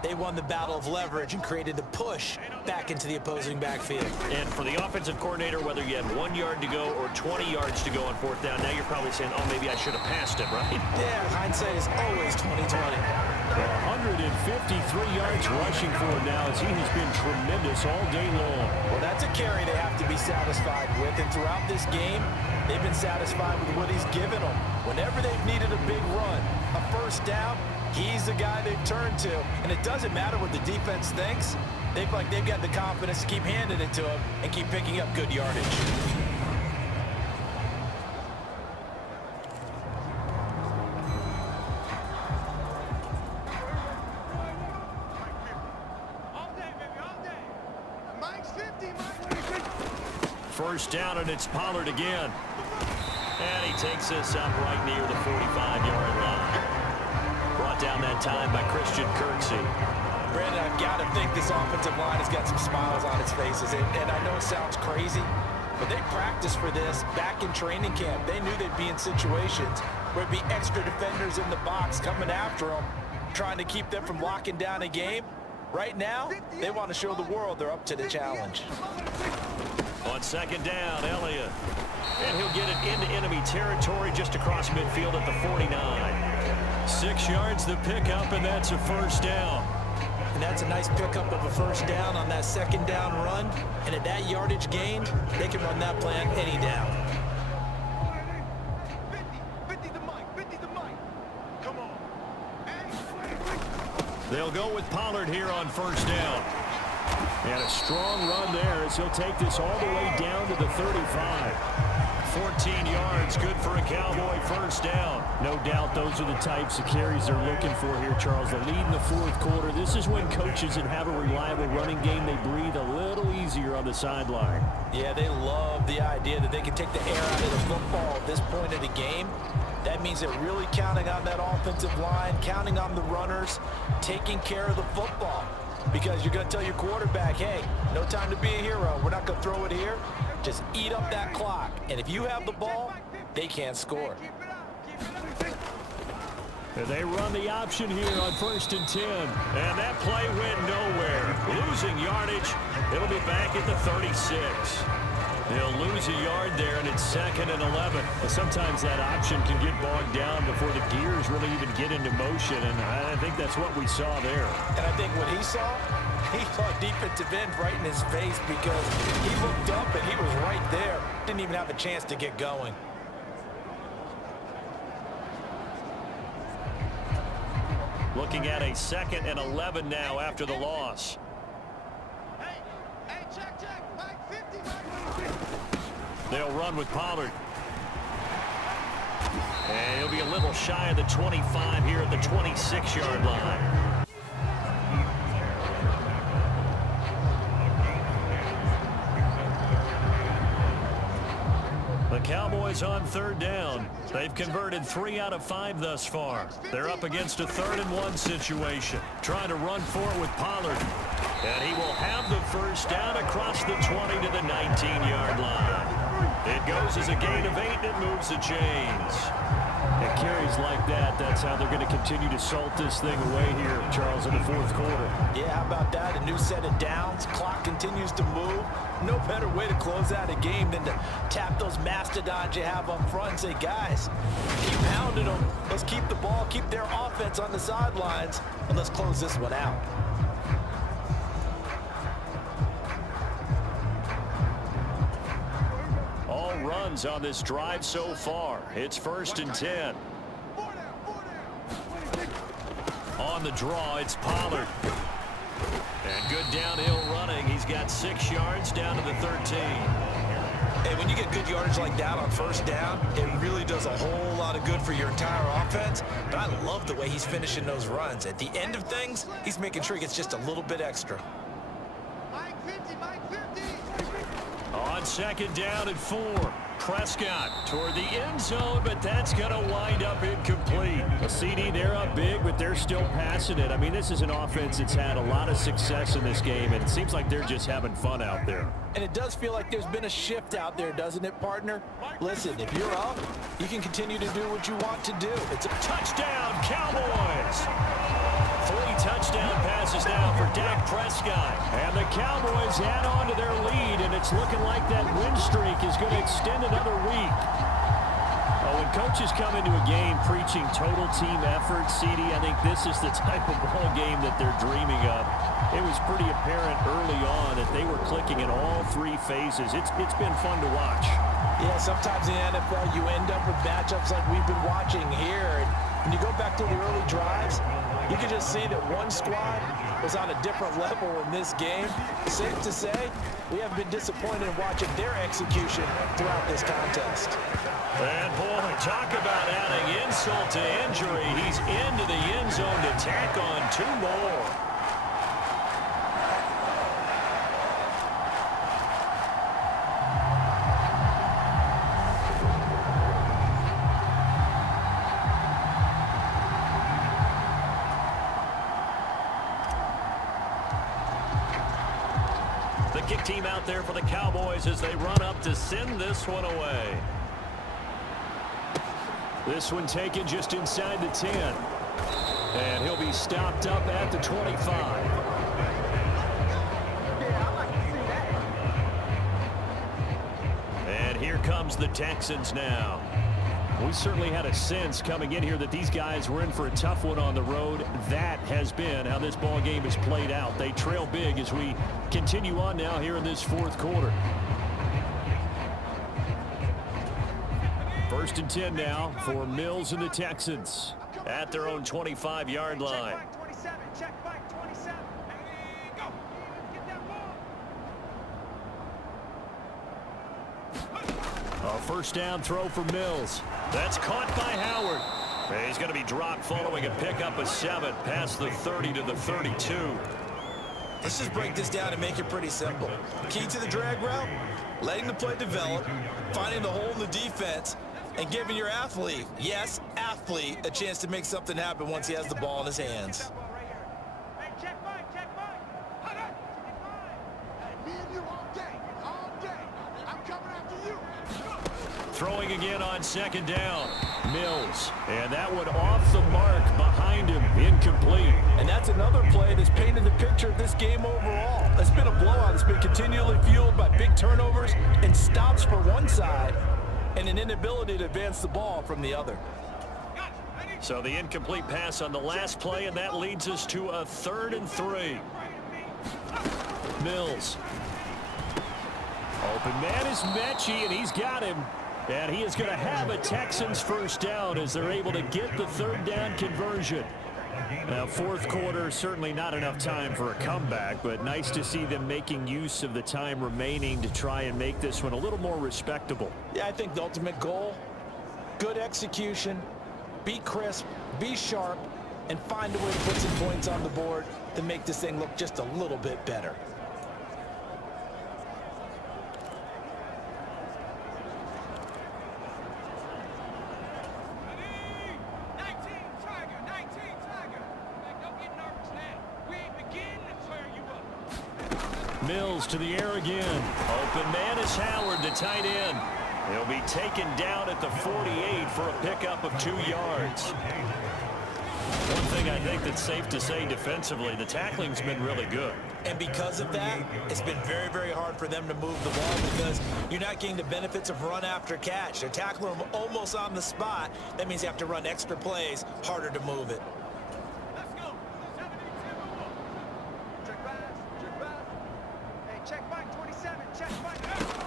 they won the battle of leverage and created the push back into the opposing backfield. And for the offensive coordinator, whether you had 1 yard to go or 20 yards to go on 4th down, now you're probably saying, oh, maybe I should have passed it, right? Yeah, hindsight is always 20/20. 153 yards rushing for him now, as he has been tremendous all day long. Well, that's a carry they have to be satisfied with, and throughout this game, they've been satisfied with what he's given them. Whenever they've needed a big run, a first down, he's the guy they've turned to. And it doesn't matter what the defense thinks. They've got the confidence to keep handing it to him and keep picking up good yardage. First down, and it's Pollard again. And he takes this up right near the 45-yard line. Brought down that time by Christian Kirksey. Brandon, I've got to think this offensive line has got some smiles on its faces. And I know it sounds crazy, but they practiced for this back in training camp. They knew they'd be in situations where there'd be extra defenders in the box coming after them, trying to keep them from locking down a game. Right now, they want to show the world they're up to the challenge. On 2nd down, Elliott. And he'll get it into enemy territory just across midfield at the 49. 6 yards the pickup, and that's a first down. And that's a nice pickup of a first down on that 2nd down run. And at that yardage gained, they can run that play on any down. 50 the mic. Come on. They'll go with Pollard here on first down. And a strong run there as he'll take this all the way down to the 35. 14 yards, good for a Cowboy first down. No doubt those are the types of carries they're looking for here, Charles. The lead in the 4th quarter. This is when coaches that have a reliable running game, they breathe a little easier on the sideline. Yeah, they love the idea that they can take the air out of the football at this point of the game. That means they're really counting on that offensive line, counting on the runners, taking care of the football. Because you're going to tell your quarterback, hey, no time to be a hero. We're not going to throw it here. Just eat up that clock. And if you have the ball, they can't score. And they run the option here on 1st and 10. And that play went nowhere. Losing yardage. It'll be back at the 36. He'll lose a yard there, and it's 2nd and 11. Well, sometimes that option can get bogged down before the gears really even get into motion, and I think that's what we saw there. And I think what he saw defensive end right in his face because he looked up and he was right there. Didn't even have a chance to get going. Looking at a 2nd and 11 now after the loss. Hey, check. Mike 50, They'll run with Pollard. And he'll be a little shy of the 25 here at the 26-yard line. The Cowboys on 3rd down. They've converted 3 out of 5 thus far. They're up against a 3rd and 1 situation. Trying to run for it with Pollard. And he will have the first down across the 20 to the 19-yard line. It goes as a gain of 8 and it moves the chains. It carries like that. That's how they're going to continue to salt this thing away here, Charles, in the 4th quarter. Yeah, how about that? A new set of downs. Clock continues to move. No better way to close out a game than to tap those mastodons you have up front and say, guys, keep pounding them. Let's keep the ball, keep their offense on the sidelines, and let's close this one out. All runs on this drive so far. It's 1st and 10. On the draw, it's Pollard. And good downhill running. He's got 6 yards down to the 13. Hey, when you get good yardage like that on 1st down, it really does a whole lot of good for your entire offense. But I love the way he's finishing those runs. At the end of things, he's making sure he gets just a little bit extra. Mike 50. On 2nd down and 4. Prescott toward the end zone, but that's going to wind up incomplete. A CD, they're up big, but they're still passing it. I mean, this is an offense that's had a lot of success in this game, and it seems like they're just having fun out there. And it does feel like there's been a shift out there, doesn't it, partner? Listen, if you're up, you can continue to do what you want to do. It's a touchdown, Cowboys! 3 touchdown passes now for Dak Prescott. And the Cowboys add on to their lead, and it's looking like that win streak is going to extend another week. Oh, when coaches come into a game preaching total team effort, CD, I think this is the type of ball game that they're dreaming of. It was pretty apparent early on that they were clicking in all 3 phases. It's been fun to watch. Yeah, sometimes in the NFL you end up with matchups like we've been watching here. And when you go back to the early drives, you can just see that one squad was on a different level in this game. Safe to say, we haven't been disappointed in watching their execution throughout this contest. And boy, talk about adding insult to injury. He's into the end zone to tack on 2 more. Kick team out there for the Cowboys as they run up to send this one away. This one taken just inside the 10. And he'll be stopped up at the 25. And here comes the Texans now. We certainly had a sense coming in here that these guys were in for a tough one on the road. That has been how this ball game has played out. They trail big as we continue on now here in this 4th quarter. 1st and 10 now for Mills and the Texans at their own 25-yard line. Check back 27. Hey, go. Get that ball. A 1st down throw for Mills. That's caught by Howard. He's going to be dropped following a pickup of 7 past the 30 to the 32. Let's just break this down and make it pretty simple. Key to the drag route, letting the play develop, finding the hole in the defense, and giving your athlete, yes, athlete, a chance to make something happen once he has the ball in his hands. Hey, check back. Me and you all day. I'm coming after you. Throwing again on 2nd down. Mills. And that one off the mark behind him. Incomplete. And that's that's another play that's painted the picture of this game overall. It's been a blowout. It's been continually fueled by big turnovers and stops for one side and an inability to advance the ball from the other. So the incomplete pass on the last play, and that leads us to a 3rd and 3. Mills. Open man is Mechie, and he's got him. And he is going to have a Texans first down as they're able to get the 3rd down conversion. Now, 4th quarter, certainly not enough time for a comeback, but nice to see them making use of the time remaining to try and make this one a little more respectable. Yeah, I think the ultimate goal, good execution, be crisp, be sharp, and find a way to put some points on the board to make this thing look just a little bit better. Mills to the air again. Open man is Howard, the tight end. He'll be taken down at the 48 for a pickup of 2 yards. One thing I think that's safe to say defensively, the tackling's been really good. And because of that, it's been very, very hard for them to move the ball because you're not getting the benefits of run after catch. They're tackling them almost on the spot. That means you have to run extra plays, harder to move it.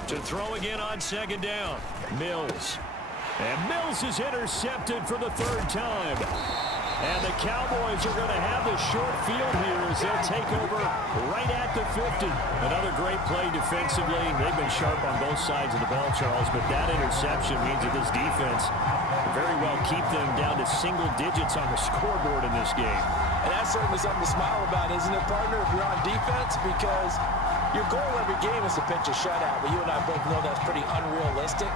To throw again on 2nd down. Mills. And Mills is intercepted for the 3rd time. And the Cowboys are going to have the short field here as they'll take over right at the 50. Another great play defensively. They've been sharp on both sides of the ball, Charles, but that interception means that this defense very well keep them down to single digits on the scoreboard in this game. And that's certainly something to smile about, isn't it, partner, if you're on defense? Because your goal every game is to pitch a shutout, but you and I both know that's pretty unrealistic.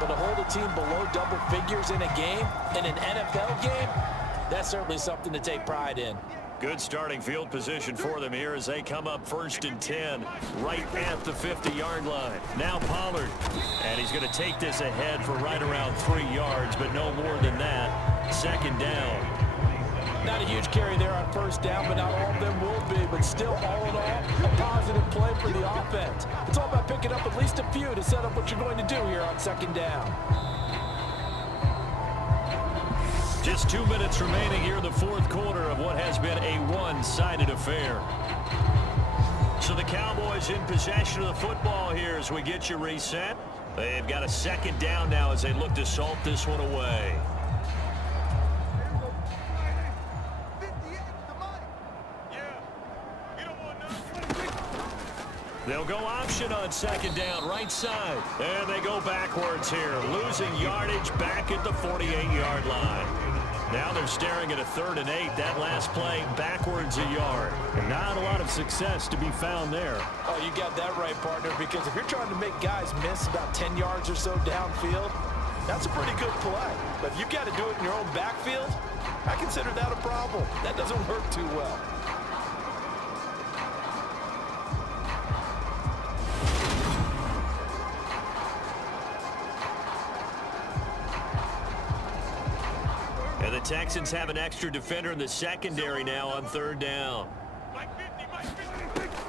But to hold a team below double figures in a game, in an NFL game, that's certainly something to take pride in. Good starting field position for them here as they come up 1st and 10 right at the 50-yard line. Now Pollard, and he's going to take this ahead for right around 3 yards, but no more than that. 2nd down. Not a huge carry there on 1st down, but not all of them will be. But still, all in all, a positive play for the offense. It's all about picking up at least a few to set up what you're going to do here on 2nd down. Just 2 minutes remaining here in the 4th quarter of what has been a one-sided affair. So the Cowboys in possession of the football here as we get you reset. They've got a 2nd down now as they look to salt this one away. They'll go option on 2nd down, right side. And they go backwards here, losing yardage back at the 48-yard line. Now they're staring at a 3rd and 8. That last play backwards a yard. And not a lot of success to be found there. Oh, you got that right, partner, because if you're trying to make guys miss about 10 yards or so downfield, that's a pretty good play. But if you've got to do it in your own backfield, I consider that a problem. That doesn't work too well. And the Texans have an extra defender in the secondary now on 3rd down.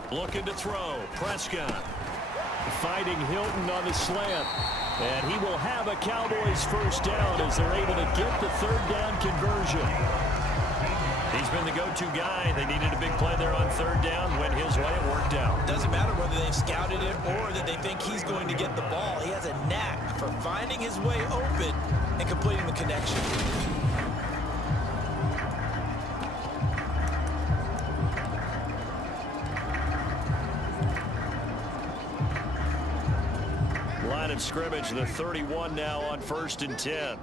Looking to throw. Prescott fighting Hilton on the slant. And he will have a Cowboys first down as they're able to get the 3rd down conversion. He's been the go-to guy. They needed a big play there on 3rd down. Went his way. It worked out. Doesn't matter whether they've scouted it or that they think he's going to get the ball. He has a knack for finding his way open and completing the connection. Line of scrimmage, the 31 now on 1st and 10.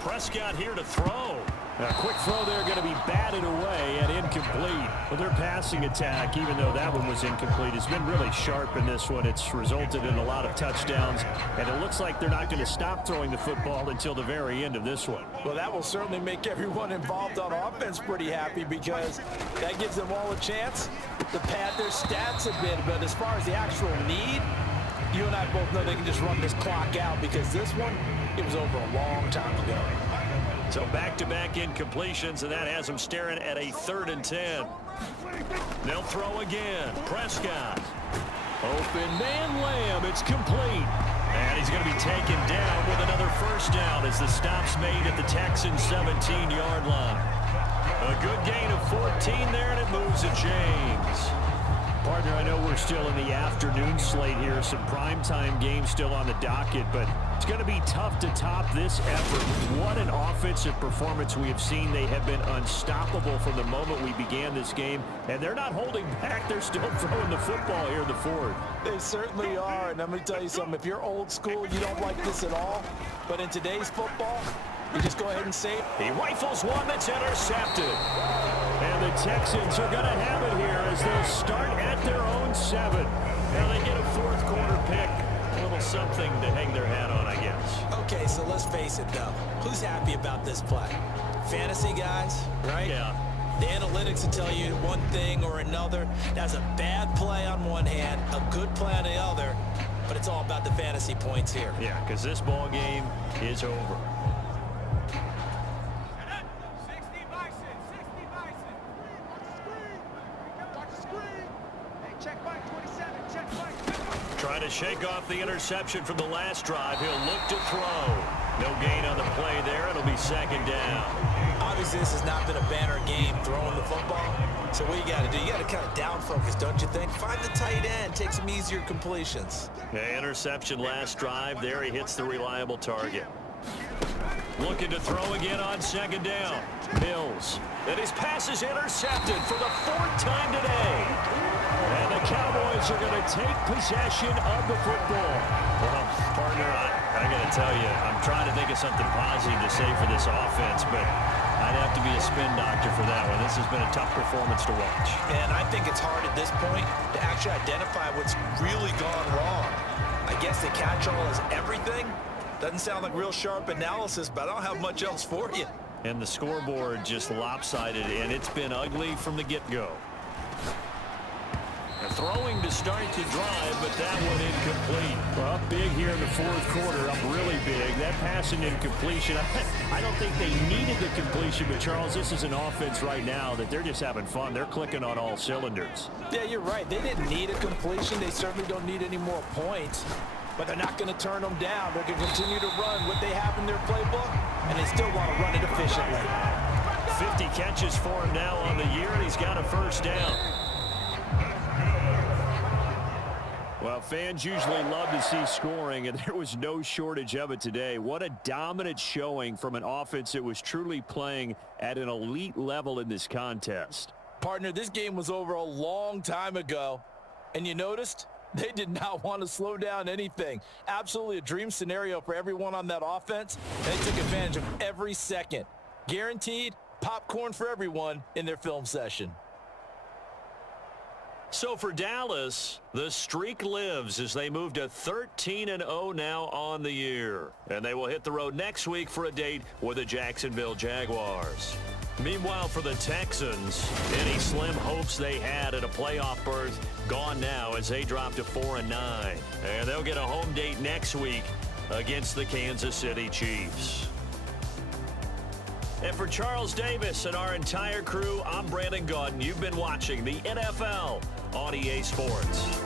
Prescott here to throw. A quick throw there going to be batted away and incomplete. Well, their passing attack, even though that one was incomplete, has been really sharp in this one. It's resulted in a lot of touchdowns, and it looks like they're not going to stop throwing the football until the very end of this one. Well, that will certainly make everyone involved on offense pretty happy because that gives them all a chance to pad their stats a bit. But as far as the actual need, you and I both know they can just run this clock out because this one, it was over a long time ago. So back-to-back incompletions, and that has them staring at a 3rd and 10. They'll throw again. Prescott. Open man Lamb. It's complete. And he's going to be taken down with another first down as the stop's made at the Texans' 17-yard line. A good gain of 14 there, and it moves to James. Partner, I know we're still in the afternoon slate here. Some primetime games still on the docket, but it's going to be tough to top this effort. What an offensive performance we have seen. They have been unstoppable from the moment we began this game, and they're not holding back. They're still throwing the football here in the fourth. They certainly are, and I'm going to tell you something. If you're old school, you don't like this at all, but in today's football, you just go ahead and save. He rifles one that's intercepted. And the Texans are going to have it here as they'll start at their own 7. Now they get a 4th quarter pick. A little something to hang their hat on, I guess. Okay, so let's face it, though. Who's happy about this play? Fantasy guys, right? Yeah. The analytics will tell you one thing or another. That's a bad play on one hand, a good play on the other, but it's all about the fantasy points here. Yeah, because this ball game is over. Trying to shake off the interception from the last drive. He'll look to throw. No gain on the play there. It'll be 2nd down. Obviously, this has not been a banner game throwing the football. So what you got to do, you got to kind of down focus, don't you think? Find the tight end. Take some easier completions. Yeah, interception last drive. There he hits the reliable target. Looking to throw again on 2nd down. Mills. And his pass is intercepted for the 4th time today. And the Cowboys are going to take possession of the football. Well, partner, I got to tell you, I'm trying to think of something positive to say for this offense, but I'd have to be a spin doctor for that one. This has been a tough performance to watch. And I think it's hard at this point to actually identify what's really gone wrong. I guess the catch-all is everything. Doesn't sound like real sharp analysis, but I don't have much else for you. And the scoreboard just lopsided, and it's been ugly from the get-go. Throwing to start the drive, but that one incomplete. Well, big here in the 4th quarter. Up really big. That passing incompletion, I don't think they needed the completion, but Charles, this is an offense right now that they're just having fun. They're clicking on all cylinders. Yeah, you're right. They didn't need a completion. They certainly don't need any more points, but they're not going to turn them down. They're going to continue to run what they have in their playbook, and they still want to run it efficiently. 50 catches for him now on the year, and he's got a 1st down. Well, fans usually love to see scoring, and there was no shortage of it today. What a dominant showing from an offense that was truly playing at an elite level in this contest. Partner, this game was over a long time ago, and you noticed they did not want to slow down anything. Absolutely a dream scenario for everyone on that offense, and they took advantage of every second. Guaranteed popcorn for everyone in their film session. So for Dallas, the streak lives as they move to 13-0 now on the year. And they will hit the road next week for a date with the Jacksonville Jaguars. Meanwhile, for the Texans, any slim hopes they had at a playoff berth gone now as they drop to 4-9. And they'll get a home date next week against the Kansas City Chiefs. And for Charles Davis and our entire crew, I'm Brandon Gaudin. You've been watching the NFL on EA Sports.